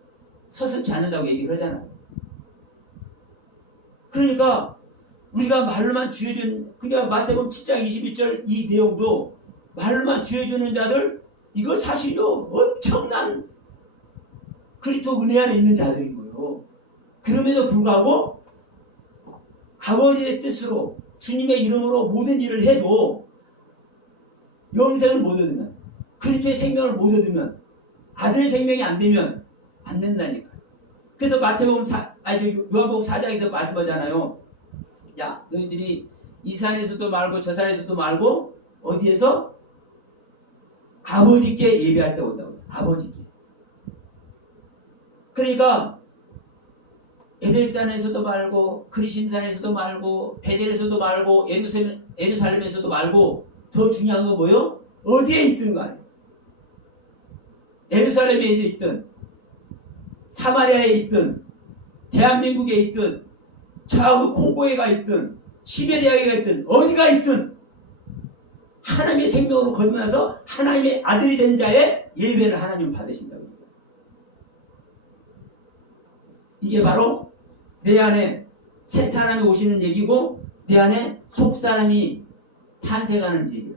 서슴지 않는다고 얘기를 하잖아요. 그러니까 우리가 말로만 쥐어준 그러니까 마태복음 7장 21절 이 내용도 말로만 쥐어주는 자들 이거 사실요 엄청난 그리스도 은혜 안에 있는 자들인 거예요. 그럼에도 불구하고 아버지의 뜻으로 주님의 이름으로 모든 일을 해도 영생을 못 얻으면 그리스도의 생명을 못 얻으면 아들의 생명이 안 되면 안 된다니까요. 그래서 요한복음 4장에서 말씀하잖아요. 야 너희들이 이 산에서도 말고 저 산에서도 말고 어디에서? 아버지께 예배할 때 온다고요. 아버지께. 그러니까 에벨산에서도 말고 그리심산에서도 말고 베델에서도 말고 예루살렘에서도 말고 더 중요한 거 뭐예요? 어디에 있든 간에 예루살렘에 있든 사마리아에 있든 대한민국에 있든 저하고 콩고에 가 있든 시베리아에 가 있든 어디가 있든 하나님의 생명으로 거듭나서 하나님의 아들이 된 자의 예배를 하나님 받으신다고 합니다. 이게 바로 내 안에 새 사람이 오시는 얘기고 내 안에 속 사람이 탄생하는 얘기예요.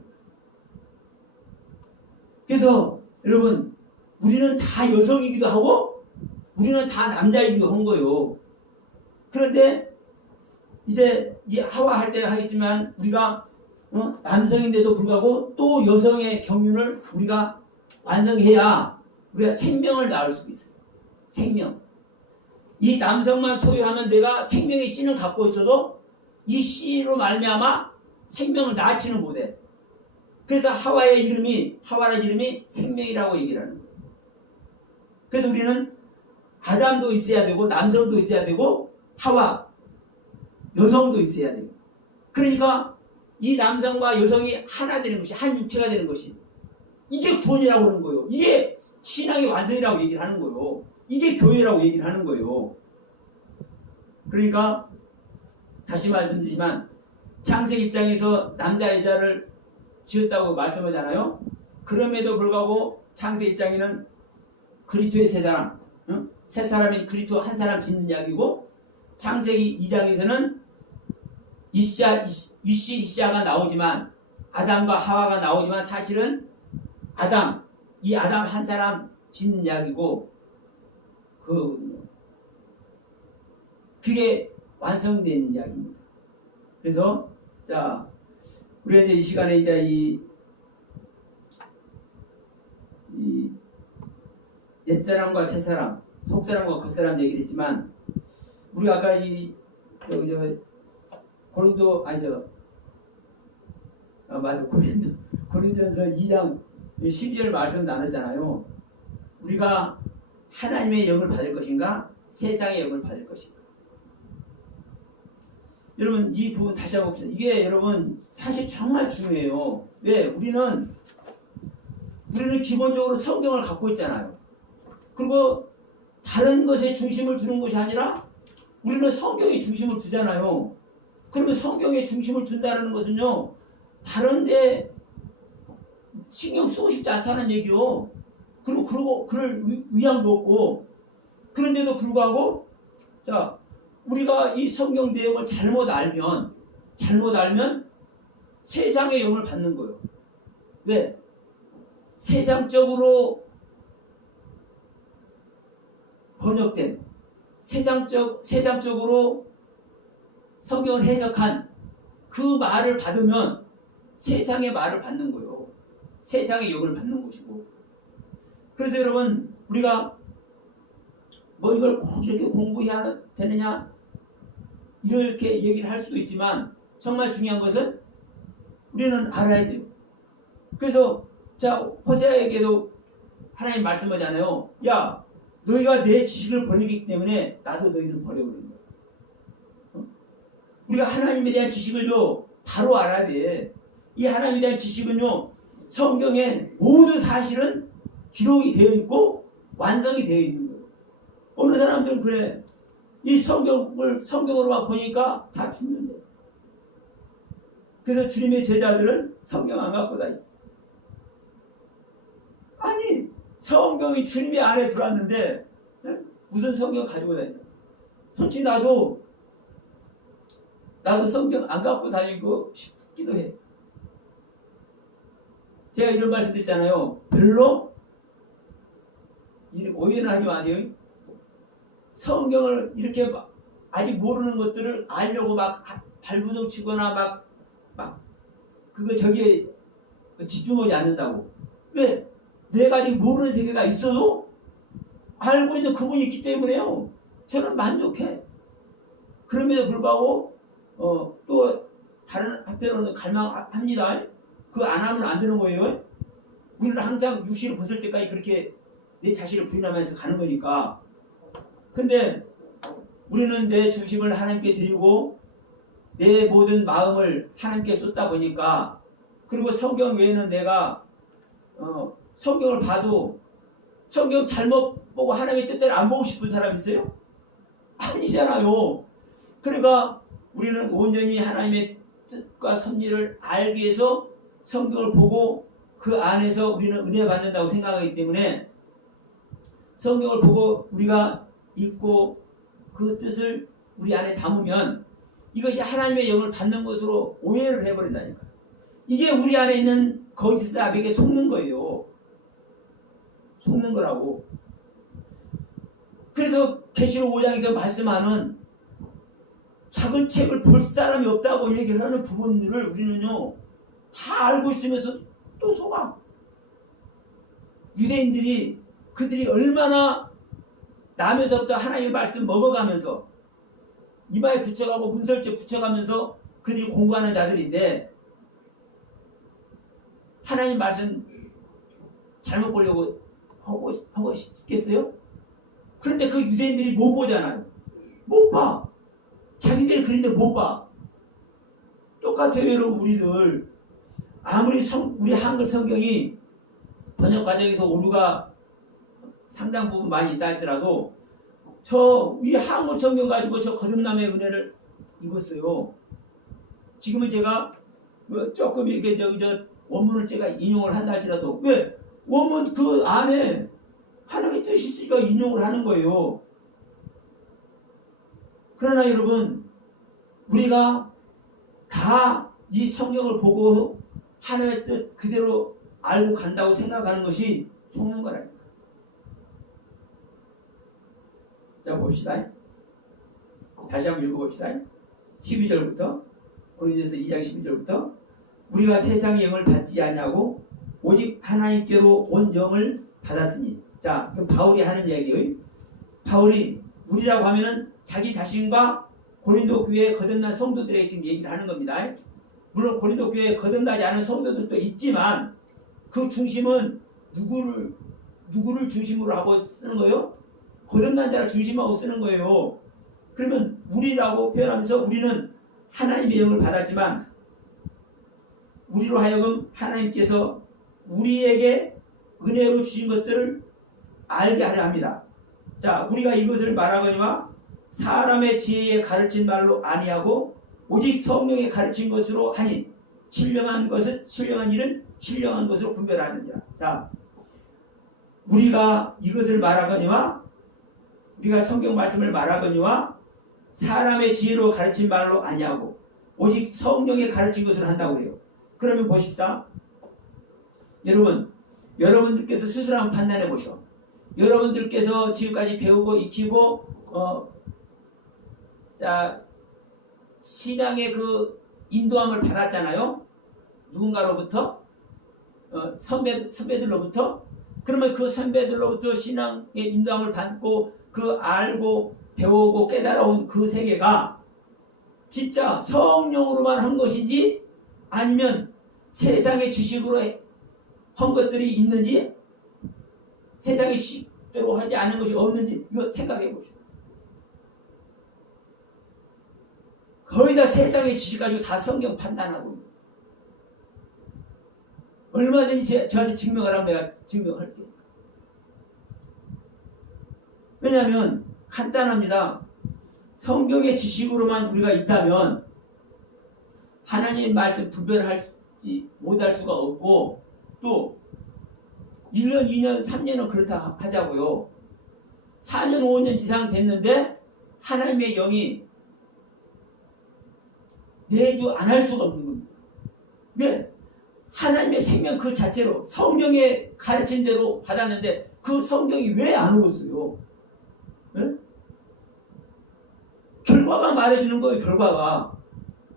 그래서 여러분 우리는 다 여성이기도 하고 우리는 다 남자이기도 한 거예요. 그런데 이제 이 하와 할 때 하겠지만 우리가 남성인데도 불구하고 또 여성의 경륜을 우리가 완성해야 우리가 생명을 낳을 수 있어요. 생명. 이 남성만 소유하면 내가 생명의 씨는 갖고 있어도 이 씨로 말미암아 생명을 낳지는 못해. 그래서 하와라는 이름이 생명이라고 얘기를 하는 거예요. 그래서 우리는 아담도 있어야 되고 남성도 있어야 되고 하와 여성도 있어야 돼요. 그러니까 이 남성과 여성이 하나 되는 것이 한 육체가 되는 것이 이게 구원이라고 하는 거예요. 이게 신앙의 완성이라고 얘기를 하는 거예요. 이게 교회라고 얘기를 하는 거예요. 그러니까 다시 말씀드리지만 창세기 입장에서 남자 여자를 지었다고 말씀하잖아요. 그럼에도 불구하고 창세기 입장에는 그리스도의 세 사람, 세 사람인 그리스도 한 사람 짓는 이야기고 창세기 2장에서는 이시아가 나오지만 아담과 하와가 나오지만 사실은 이 아담 한 사람 짓는 이야기고 그거거든요. 그게 완성된 이야기입니다. 그래서 자 우리가 이제 이 시간에 이제 이 옛사람과 새사람, 속사람과 겉사람 얘기를 했지만 우리가 아까 고린도전서 2장 12절 말씀 나눴잖아요. 우리가 하나님의 영을 받을 것인가 세상의 영을 받을 것인가. 여러분 이 부분 다시 한번 봅시다. 이게 여러분 사실 정말 중요해요. 왜? 우리는 기본적으로 성경을 갖고 있잖아요. 그리고 다른 것에 중심을 두는 것이 아니라 우리는 성경에 중심을 두잖아요. 그러면 성경에 중심을 둔다는 것은요, 다른 데 신경 쓰고 싶지 않다는 얘기요. 그리고 그럴 의향도 없고, 그런데도 불구하고, 자, 우리가 이 성경 내용을 잘못 알면 세상의 영을 받는 거예요. 왜? 세상적으로 번역된 세상적으로 성경을 해석한 그 말을 받으면 세상의 말을 받는 거예요. 세상의 영을 받는 것이고. 그래서 여러분 우리가 뭐 이걸 꼭 이렇게 공부해야 되느냐 이렇게 얘기를 할 수도 있지만 정말 중요한 것은 우리는 알아야 돼요. 그래서 자 호세아에게도 하나님 말씀하잖아요. 야 너희가 내 지식을 버리기 때문에 나도 너희를 버려버린 거야. 우리가 하나님에 대한 지식을요 바로 알아야 돼. 이 하나님에 대한 지식은요 성경에 모든 사실은 기록이 되어 있고 완성이 되어 있는 거예요. 어느 사람들은 그래. 이 성경으로만 보니까 다 죽는데. 그래서 주님의 제자들은 성경 안 갖고 다니. 아니 성경이 주님의 안에 들어왔는데 무슨 성경 가지고 다니냐. 솔직히 나도 성경 안 갖고 다니고 싶기도 해. 제가 이런 말씀 드렸잖아요. 별로 오해는 하지 마세요. 성경을 이렇게 아직 모르는 것들을 알려고 막 발부둥 치거나 막 그거 저기에 집중하지 않는다고. 왜? 내가 아직 모르는 세계가 있어도 알고 있는 그분이 있기 때문에요. 저는 만족해. 그럼에도 불구하고 또 다른 한편으로는 갈망합니다. 그거 안 하면 안 되는 거예요. 우리는 항상 육신을 벗을 때까지 그렇게 내 자신을 부인하면서 가는 거니까. 근데 우리는 내 중심을 하나님께 드리고 내 모든 마음을 하나님께 쏟다 보니까 그리고 성경 외에는 내가 성경을 봐도 성경 잘못 보고 하나님의 뜻대로 안 보고 싶은 사람 있어요? 아니잖아요. 그러니까 우리는 온전히 하나님의 뜻과 섭리를 알기 위해서 성경을 보고 그 안에서 우리는 은혜 받는다고 생각하기 때문에 성경을 보고 우리가 읽고 그 뜻을 우리 안에 담으면 이것이 하나님의 영을 받는 것으로 오해를 해버린다니까. 이게 우리 안에 있는 거짓 사람에게 속는 거예요. 속는 거라고. 그래서 계시록 5장에서 말씀하는 작은 책을 볼 사람이 없다고 얘기를 하는 부분들을 우리는요 다 알고 있으면서 또 속아. 유대인들이 그들이 얼마나 나면서부터 하나님의 말씀 먹어가면서 이마에 붙여가고 문설주에 붙여가면서 그들이 공부하는 자들인데 하나님 말씀 잘못 보려고 하고 싶겠어요? 그런데 그 유대인들이 못 보잖아요. 못 봐. 자기들이 그런데 못 봐. 똑같아요, 여러분. 우리들 아무리 우리 한글 성경이 번역 과정에서 오류가 상당 부분 많이 있다 할지라도 우리 한글 성경 가지고 저 거듭남의 은혜를 입었어요. 지금은 제가 조금 이렇게 저 원문을 제가 인용을 한다 할지라도 왜? 원문 그 안에 하나님의 뜻이 있으니까 인용을 하는 거예요. 그러나 여러분 우리가 다 이 성경을 보고 하나님의 뜻 그대로 알고 간다고 생각하는 것이 속는 거라니까. 자, 봅시다. 다시 한번 읽어봅시다. 12절부터 고린도서 2장 12절부터 우리가 세상의 영을 받지 아니하고 오직 하나님께로 온 영을 받았으니. 자, 그럼 바울이 하는 얘기예요. 바울이 우리라고 하면은 자기 자신과 고린도 교회에 거듭난 성도들에게 지금 얘기를 하는 겁니다. 물론 고린도 교회에 거듭나지 않은 성도들도 있지만 그 중심은 누구를 중심으로 하고 쓰는 거예요? 거듭난 자를 중심하고 쓰는 거예요. 그러면 우리라고 표현하면서 우리는 하나님의 영을 받았지만 우리로 하여금 하나님께서 우리에게 은혜로 주신 것들을 알게 하려 합니다. 자, 우리가 이것을 말하거니와 사람의 지혜에 가르친 말로 아니하고 오직 성령에 가르친 것으로 하니 신령한 일은 신령한 것으로 분별하느니라. 자, 우리가 이것을 말하거니와 우리가 성경 말씀을 말하거니와 사람의 지혜로 가르친 말로 아니하고 오직 성령에 가르친 것을 한다고 그래요. 그러면 보십시다. 여러분들께서 스스로 한번 판단해 보시오. 여러분들께서 지금까지 배우고 익히고 자, 신앙의 그 인도함을 받았잖아요. 누군가로부터 선배들로부터. 그러면 그 선배들로부터 신앙의 인도함을 받고 그 알고 배우고 깨달아온 그 세계가 진짜 성령으로만 한 것인지 아니면 세상의 지식으로 한 것들이 있는지 세상의 지식대로 하지 않은 것이 없는지 이거 생각해 보시오. 거의 다 세상의 지식 가지고 다 성경 판단하고 있는. 얼마든지 저한테 증명하라면 내가 증명할게요. 왜냐하면 간단합니다. 성경의 지식으로만 우리가 있다면 하나님의 말씀 분별할지 못할 수가 없고 또 1년, 2년, 3년은 그렇다 하자고요. 4년, 5년 이상 됐는데 하나님의 영이 내주 안 할 수가 없는 겁니다. 왜? 하나님의 생명 그 자체로 성령의 가르친 대로 받았는데 그 성경이 왜 안 오고 있어요? 네? 결과가 말해주는 거예요. 결과가.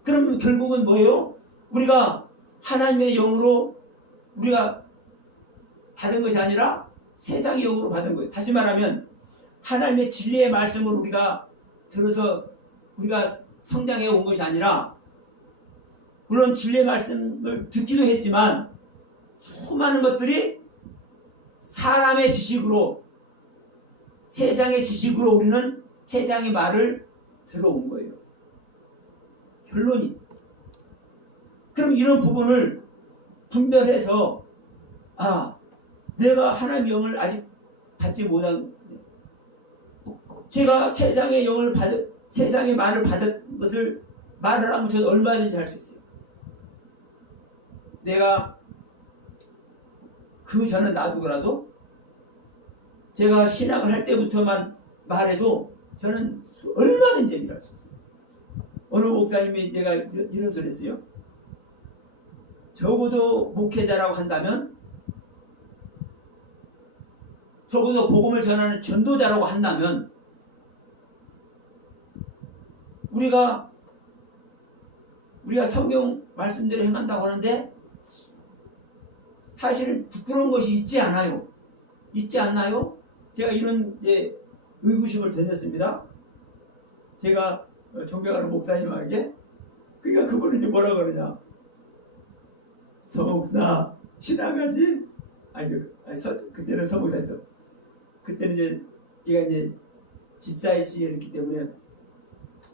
그럼 결국은 뭐예요? 우리가 하나님의 영으로 우리가 받은 것이 아니라 세상의 영으로 받은 거예요. 다시 말하면 하나님의 진리의 말씀을 우리가 들어서 우리가 성장해 온 것이 아니라 물론 진리의 말씀을 듣기도 했지만 수많은 것들이 사람의 지식으로 세상의 지식으로 우리는 세상의 말을 들어온 거예요. 결론이. 그럼 이런 부분을 분별해서 내가 하나님의 영을 아직 받지 못한 제가 세상의 영을 세상의 말을 받은 것을 말하라면 저는 얼마든지 할 수 있어요. 내가 그 전에 놔두더라도 제가 신학을 할 때부터만 말해도 저는 얼마든지 얘기를 할 수 있어요. 어느 목사님이 제가 이런 소리 했어요. 적어도 목회자라고 한다면 적어도 복음을 전하는 전도자라고 한다면 우리가 성경 말씀대로 행한다고 하는데 사실은 부끄러운 것이 있지 않아요. 있지 않나요? 제가 이런 의구심을 던졌습니다. 제가 존경하는 목사님에게 그러니까 그분은 이제 뭐라 그러냐? 서목사 신앙하지? 그때는 서목사였어. 그때는 이제 제가 이제 집사의 시기였기 때문에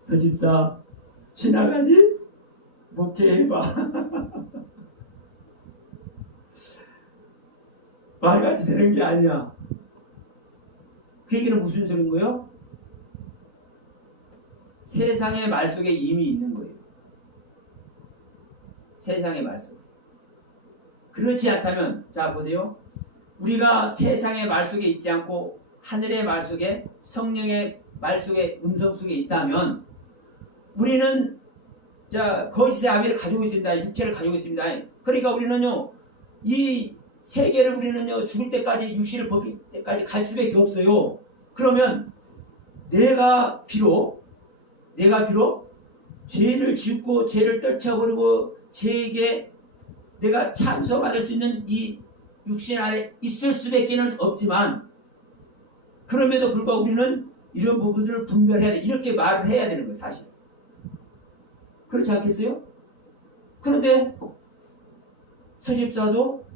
서집사 신앙하지? 목회해봐. 말같이 되는 게 아니야. 그 얘기는 무슨 소리인 거예요? 세상의 말 속에 이미 있는 거예요. 세상의 말 속에. 그렇지 않다면 자 보세요. 우리가 세상의 말 속에 있지 않고 하늘의 말 속에 성령의 말 속에 음성 속에 있다면 우리는 자 거짓의 아비를 가지고 있습니다. 육체를 가지고 있습니다. 그러니까 우리는요 이 세계를 우리는요 죽을 때까지 육신을 벗길 때까지 갈 수밖에 없어요. 그러면 내가 비록 죄를 짓고 죄를 떨쳐버리고 죄에게 내가 참소받을 수 있는 이 육신 안에 있을 수밖에는 없지만 그럼에도 불구하고 우리는 이런 부분들을 분별해야 돼. 이렇게 말을 해야 되는 거예요. 사실. 그렇지 않겠어요? 그런데 서집사도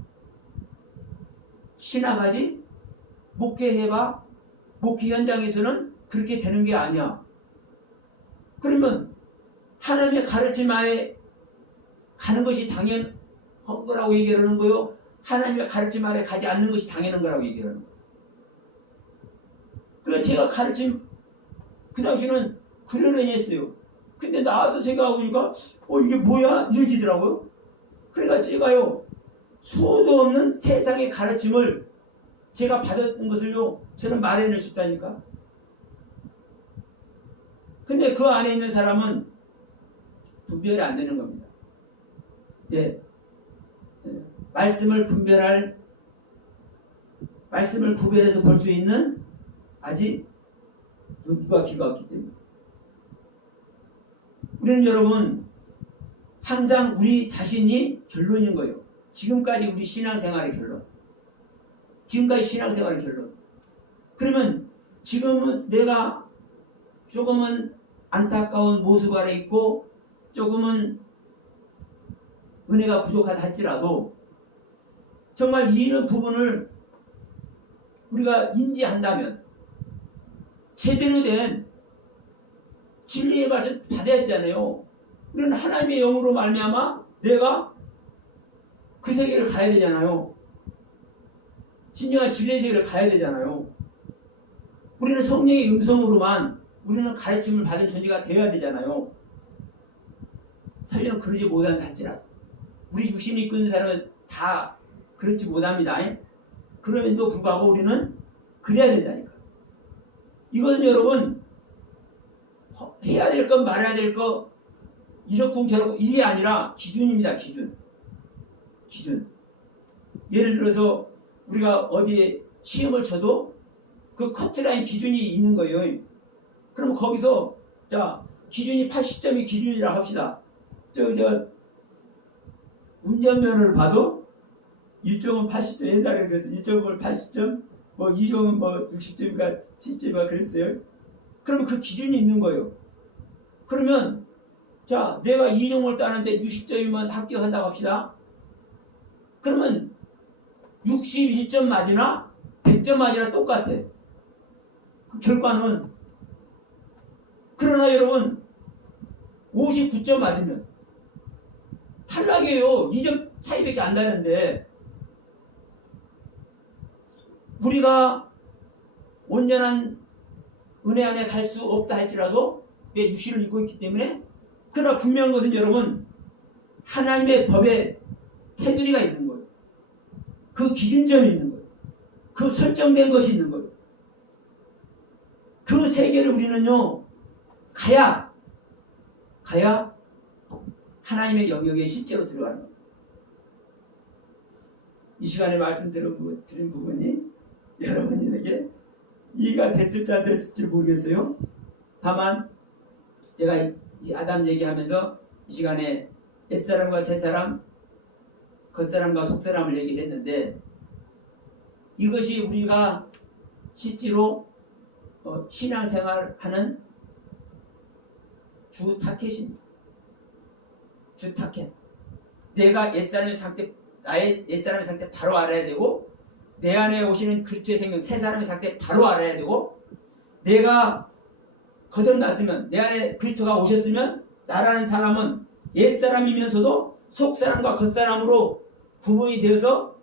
신학하지 목회해봐 목회 현장에서는 그렇게 되는 게 아니야. 그러면 하나님의 가르침 아래 가는 것이 당연한 거라고 얘기하는 거요? 하나님의 가르침 아래 가지 않는 것이 당연한 거라고 얘기하는 거예요. 그래서 제가 가르침 그 당시는 그러려니 했어요. 근데 나와서 생각해보니까 이게 뭐야? 이러지더라고요. 그러니까 제가요 수도 없는 세상의 가르침을 제가 받았던 것을요 저는 말해낼 수 있다니까. 근데 그 안에 있는 사람은 분별이 안 되는 겁니다. 예. 말씀을 구별해서 볼 수 있는 아직 눈과 귀가 없기 때문에 우리는 여러분 항상 우리 자신이 결론인 거예요. 지금까지 우리 신앙생활의 결론. 그러면 지금은 내가 조금은 안타까운 모습 아래 있고 조금은 은혜가 부족하다 할지라도 정말 이런 부분을 우리가 인지한다면 제대로 된 진리의 말씀 받아야 되잖아요. 우리는 하나님의 영으로 말미암아 내가 그 세계를 가야 되잖아요. 진정한 진리의 세계를 가야 되잖아요. 우리는 성령의 음성으로만 우리는 가르침을 받은 존재가 되어야 되잖아요. 설령 그러지 못한다 할지라도 우리 육신이 이끄는 사람은 다 그렇지 못합니다. 그럼에도 불구하고 우리는 그래야 된다니까. 이것은 여러분 해야 될 것 말아야 될 것 이렇고 저렇고 이게 아니라 기준입니다. 기준. 예를 들어서 우리가 어디에 시험을 쳐도 그 커트라인 기준이 있는 거예요. 그럼 거기서 자 기준이 80점이 기준이라고 합시다. 운전면허를 봐도 1종은 80점 옛날에 그래서 1종은 80점 뭐 2종은 뭐 60점인가 70점인가 그랬어요. 그러면 그 기준이 있는 거예요. 그러면 자 내가 2종을 따는데 60점이면 합격한다고 합시다. 그러면 61점 맞으나 100점 맞으나 똑같아. 그 결과는. 그러나 여러분 59점 맞으면 탈락이에요. 2점 차이밖에 안 나는데 우리가 온전한 은혜 안에 갈 수 없다 할지라도 내 육신을 입고 있기 때문에 그러나 분명한 것은 여러분 하나님의 법에 테두리가 있는 거예요. 그 기준점이 있는 거예요. 그 설정된 것이 있는 거예요. 그 세계를 우리는요 가야 하나님의 영역에 실제로 들어가는 겁니다. 이 시간에 말씀드린 부분이 여러분에게 이해가 됐을지 안 됐을지 모르겠어요. 다만 제가 이 아담 얘기하면서 이 시간에 옛사람과 새사람, 겉사람과 속사람을 얘기를 했는데 이것이 우리가 실제로 신앙생활하는 주 타켓입니다. 주 타켓. 내가 옛사람의 상태, 나의 옛사람의 상태 바로 알아야 되고 내 안에 오시는 그리스도의 생명 새 사람의 상태 바로 알아야 되고 내가 거듭났으면 내 안에 그리스도가 오셨으면 나라는 사람은 옛사람이면서도 속사람과 겉사람으로 구분이 되어서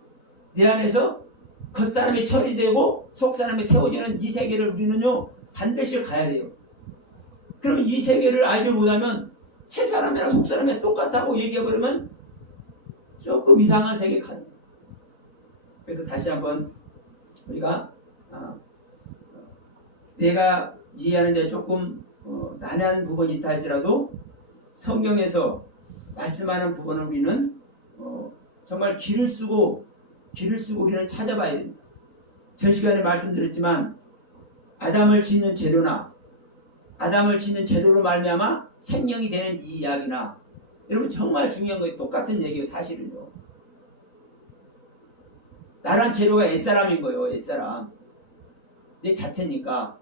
내 안에서 겉사람이 처리되고 속사람이 세워지는 이 세계를 우리는요 반드시 가야 돼요. 그러면 이 세계를 알지 못하면 새 사람이랑 속사람이 똑같다고 얘기해버리면 조금 이상한 세계 가요. 그래서 다시 한번 우리가 내가 이해하는 데 조금 난해한 부분이 있다 할지라도 성경에서 말씀하는 부분을 우리는 정말 기를 쓰고 귀를 쓰고 우리는 찾아봐야 됩니다. 전 시간에 말씀드렸지만 아담을 짓는 재료나 아담을 짓는 재료로 말미암아 생명이 되는 이 이야기나 여러분 정말 중요한 거예요. 똑같은 얘기예요. 사실은요. 나란 재료가 옛사람인 거예요. 옛사람. 내 자체니까.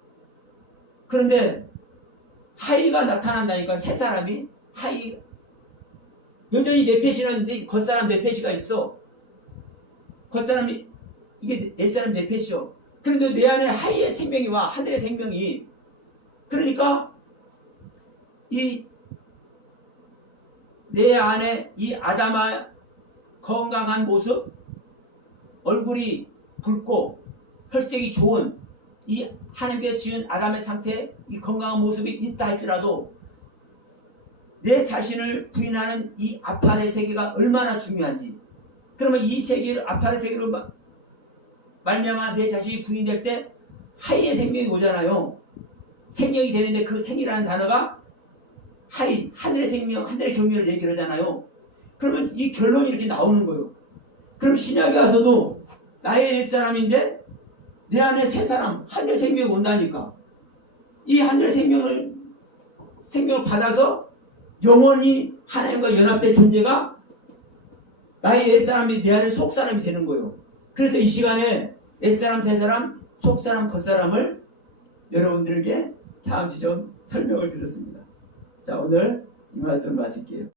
그런데 하이가 나타난다니까 새 사람이 하이 여전히 네페시는 내 겉사람 네페시가 있어. 겉사람이 이게 옛사람 네페시요. 그런데 내 안에 하이의 생명이 와. 하늘의 생명이. 그러니까 이 내 안에 이 아담의 건강한 모습, 얼굴이 붉고 혈색이 좋은 이 하나님께 지은 아담의 상태, 이 건강한 모습이 있다 할지라도 내 자신을 부인하는 이 아파의 세계가 얼마나 중요한지. 그러면 이 세계를 아파의 세계로 말미암아 내 자신이 부인될 때 하이의 생명이 오잖아요. 생명이 되는데 그 생이라는 단어가 하이, 하늘의 생명, 하늘의 경륜을 얘기를 하잖아요. 그러면 이 결론이 이렇게 나오는 거예요. 그럼 신약에 와서도 나의 옛사람인데 내 안에 새 사람, 하늘의 생명이 온다니까. 이 하늘의 생명을 받아서 영원히 하나님과 연합된 존재가 나의 옛사람이 내 안에 속사람이 되는 거예요. 그래서 이 시간에 옛사람, 새사람, 속사람, 겉사람을 여러분들에게 잠시 좀 설명을 드렸습니다. 자, 오늘 이 말씀을 마칠게요.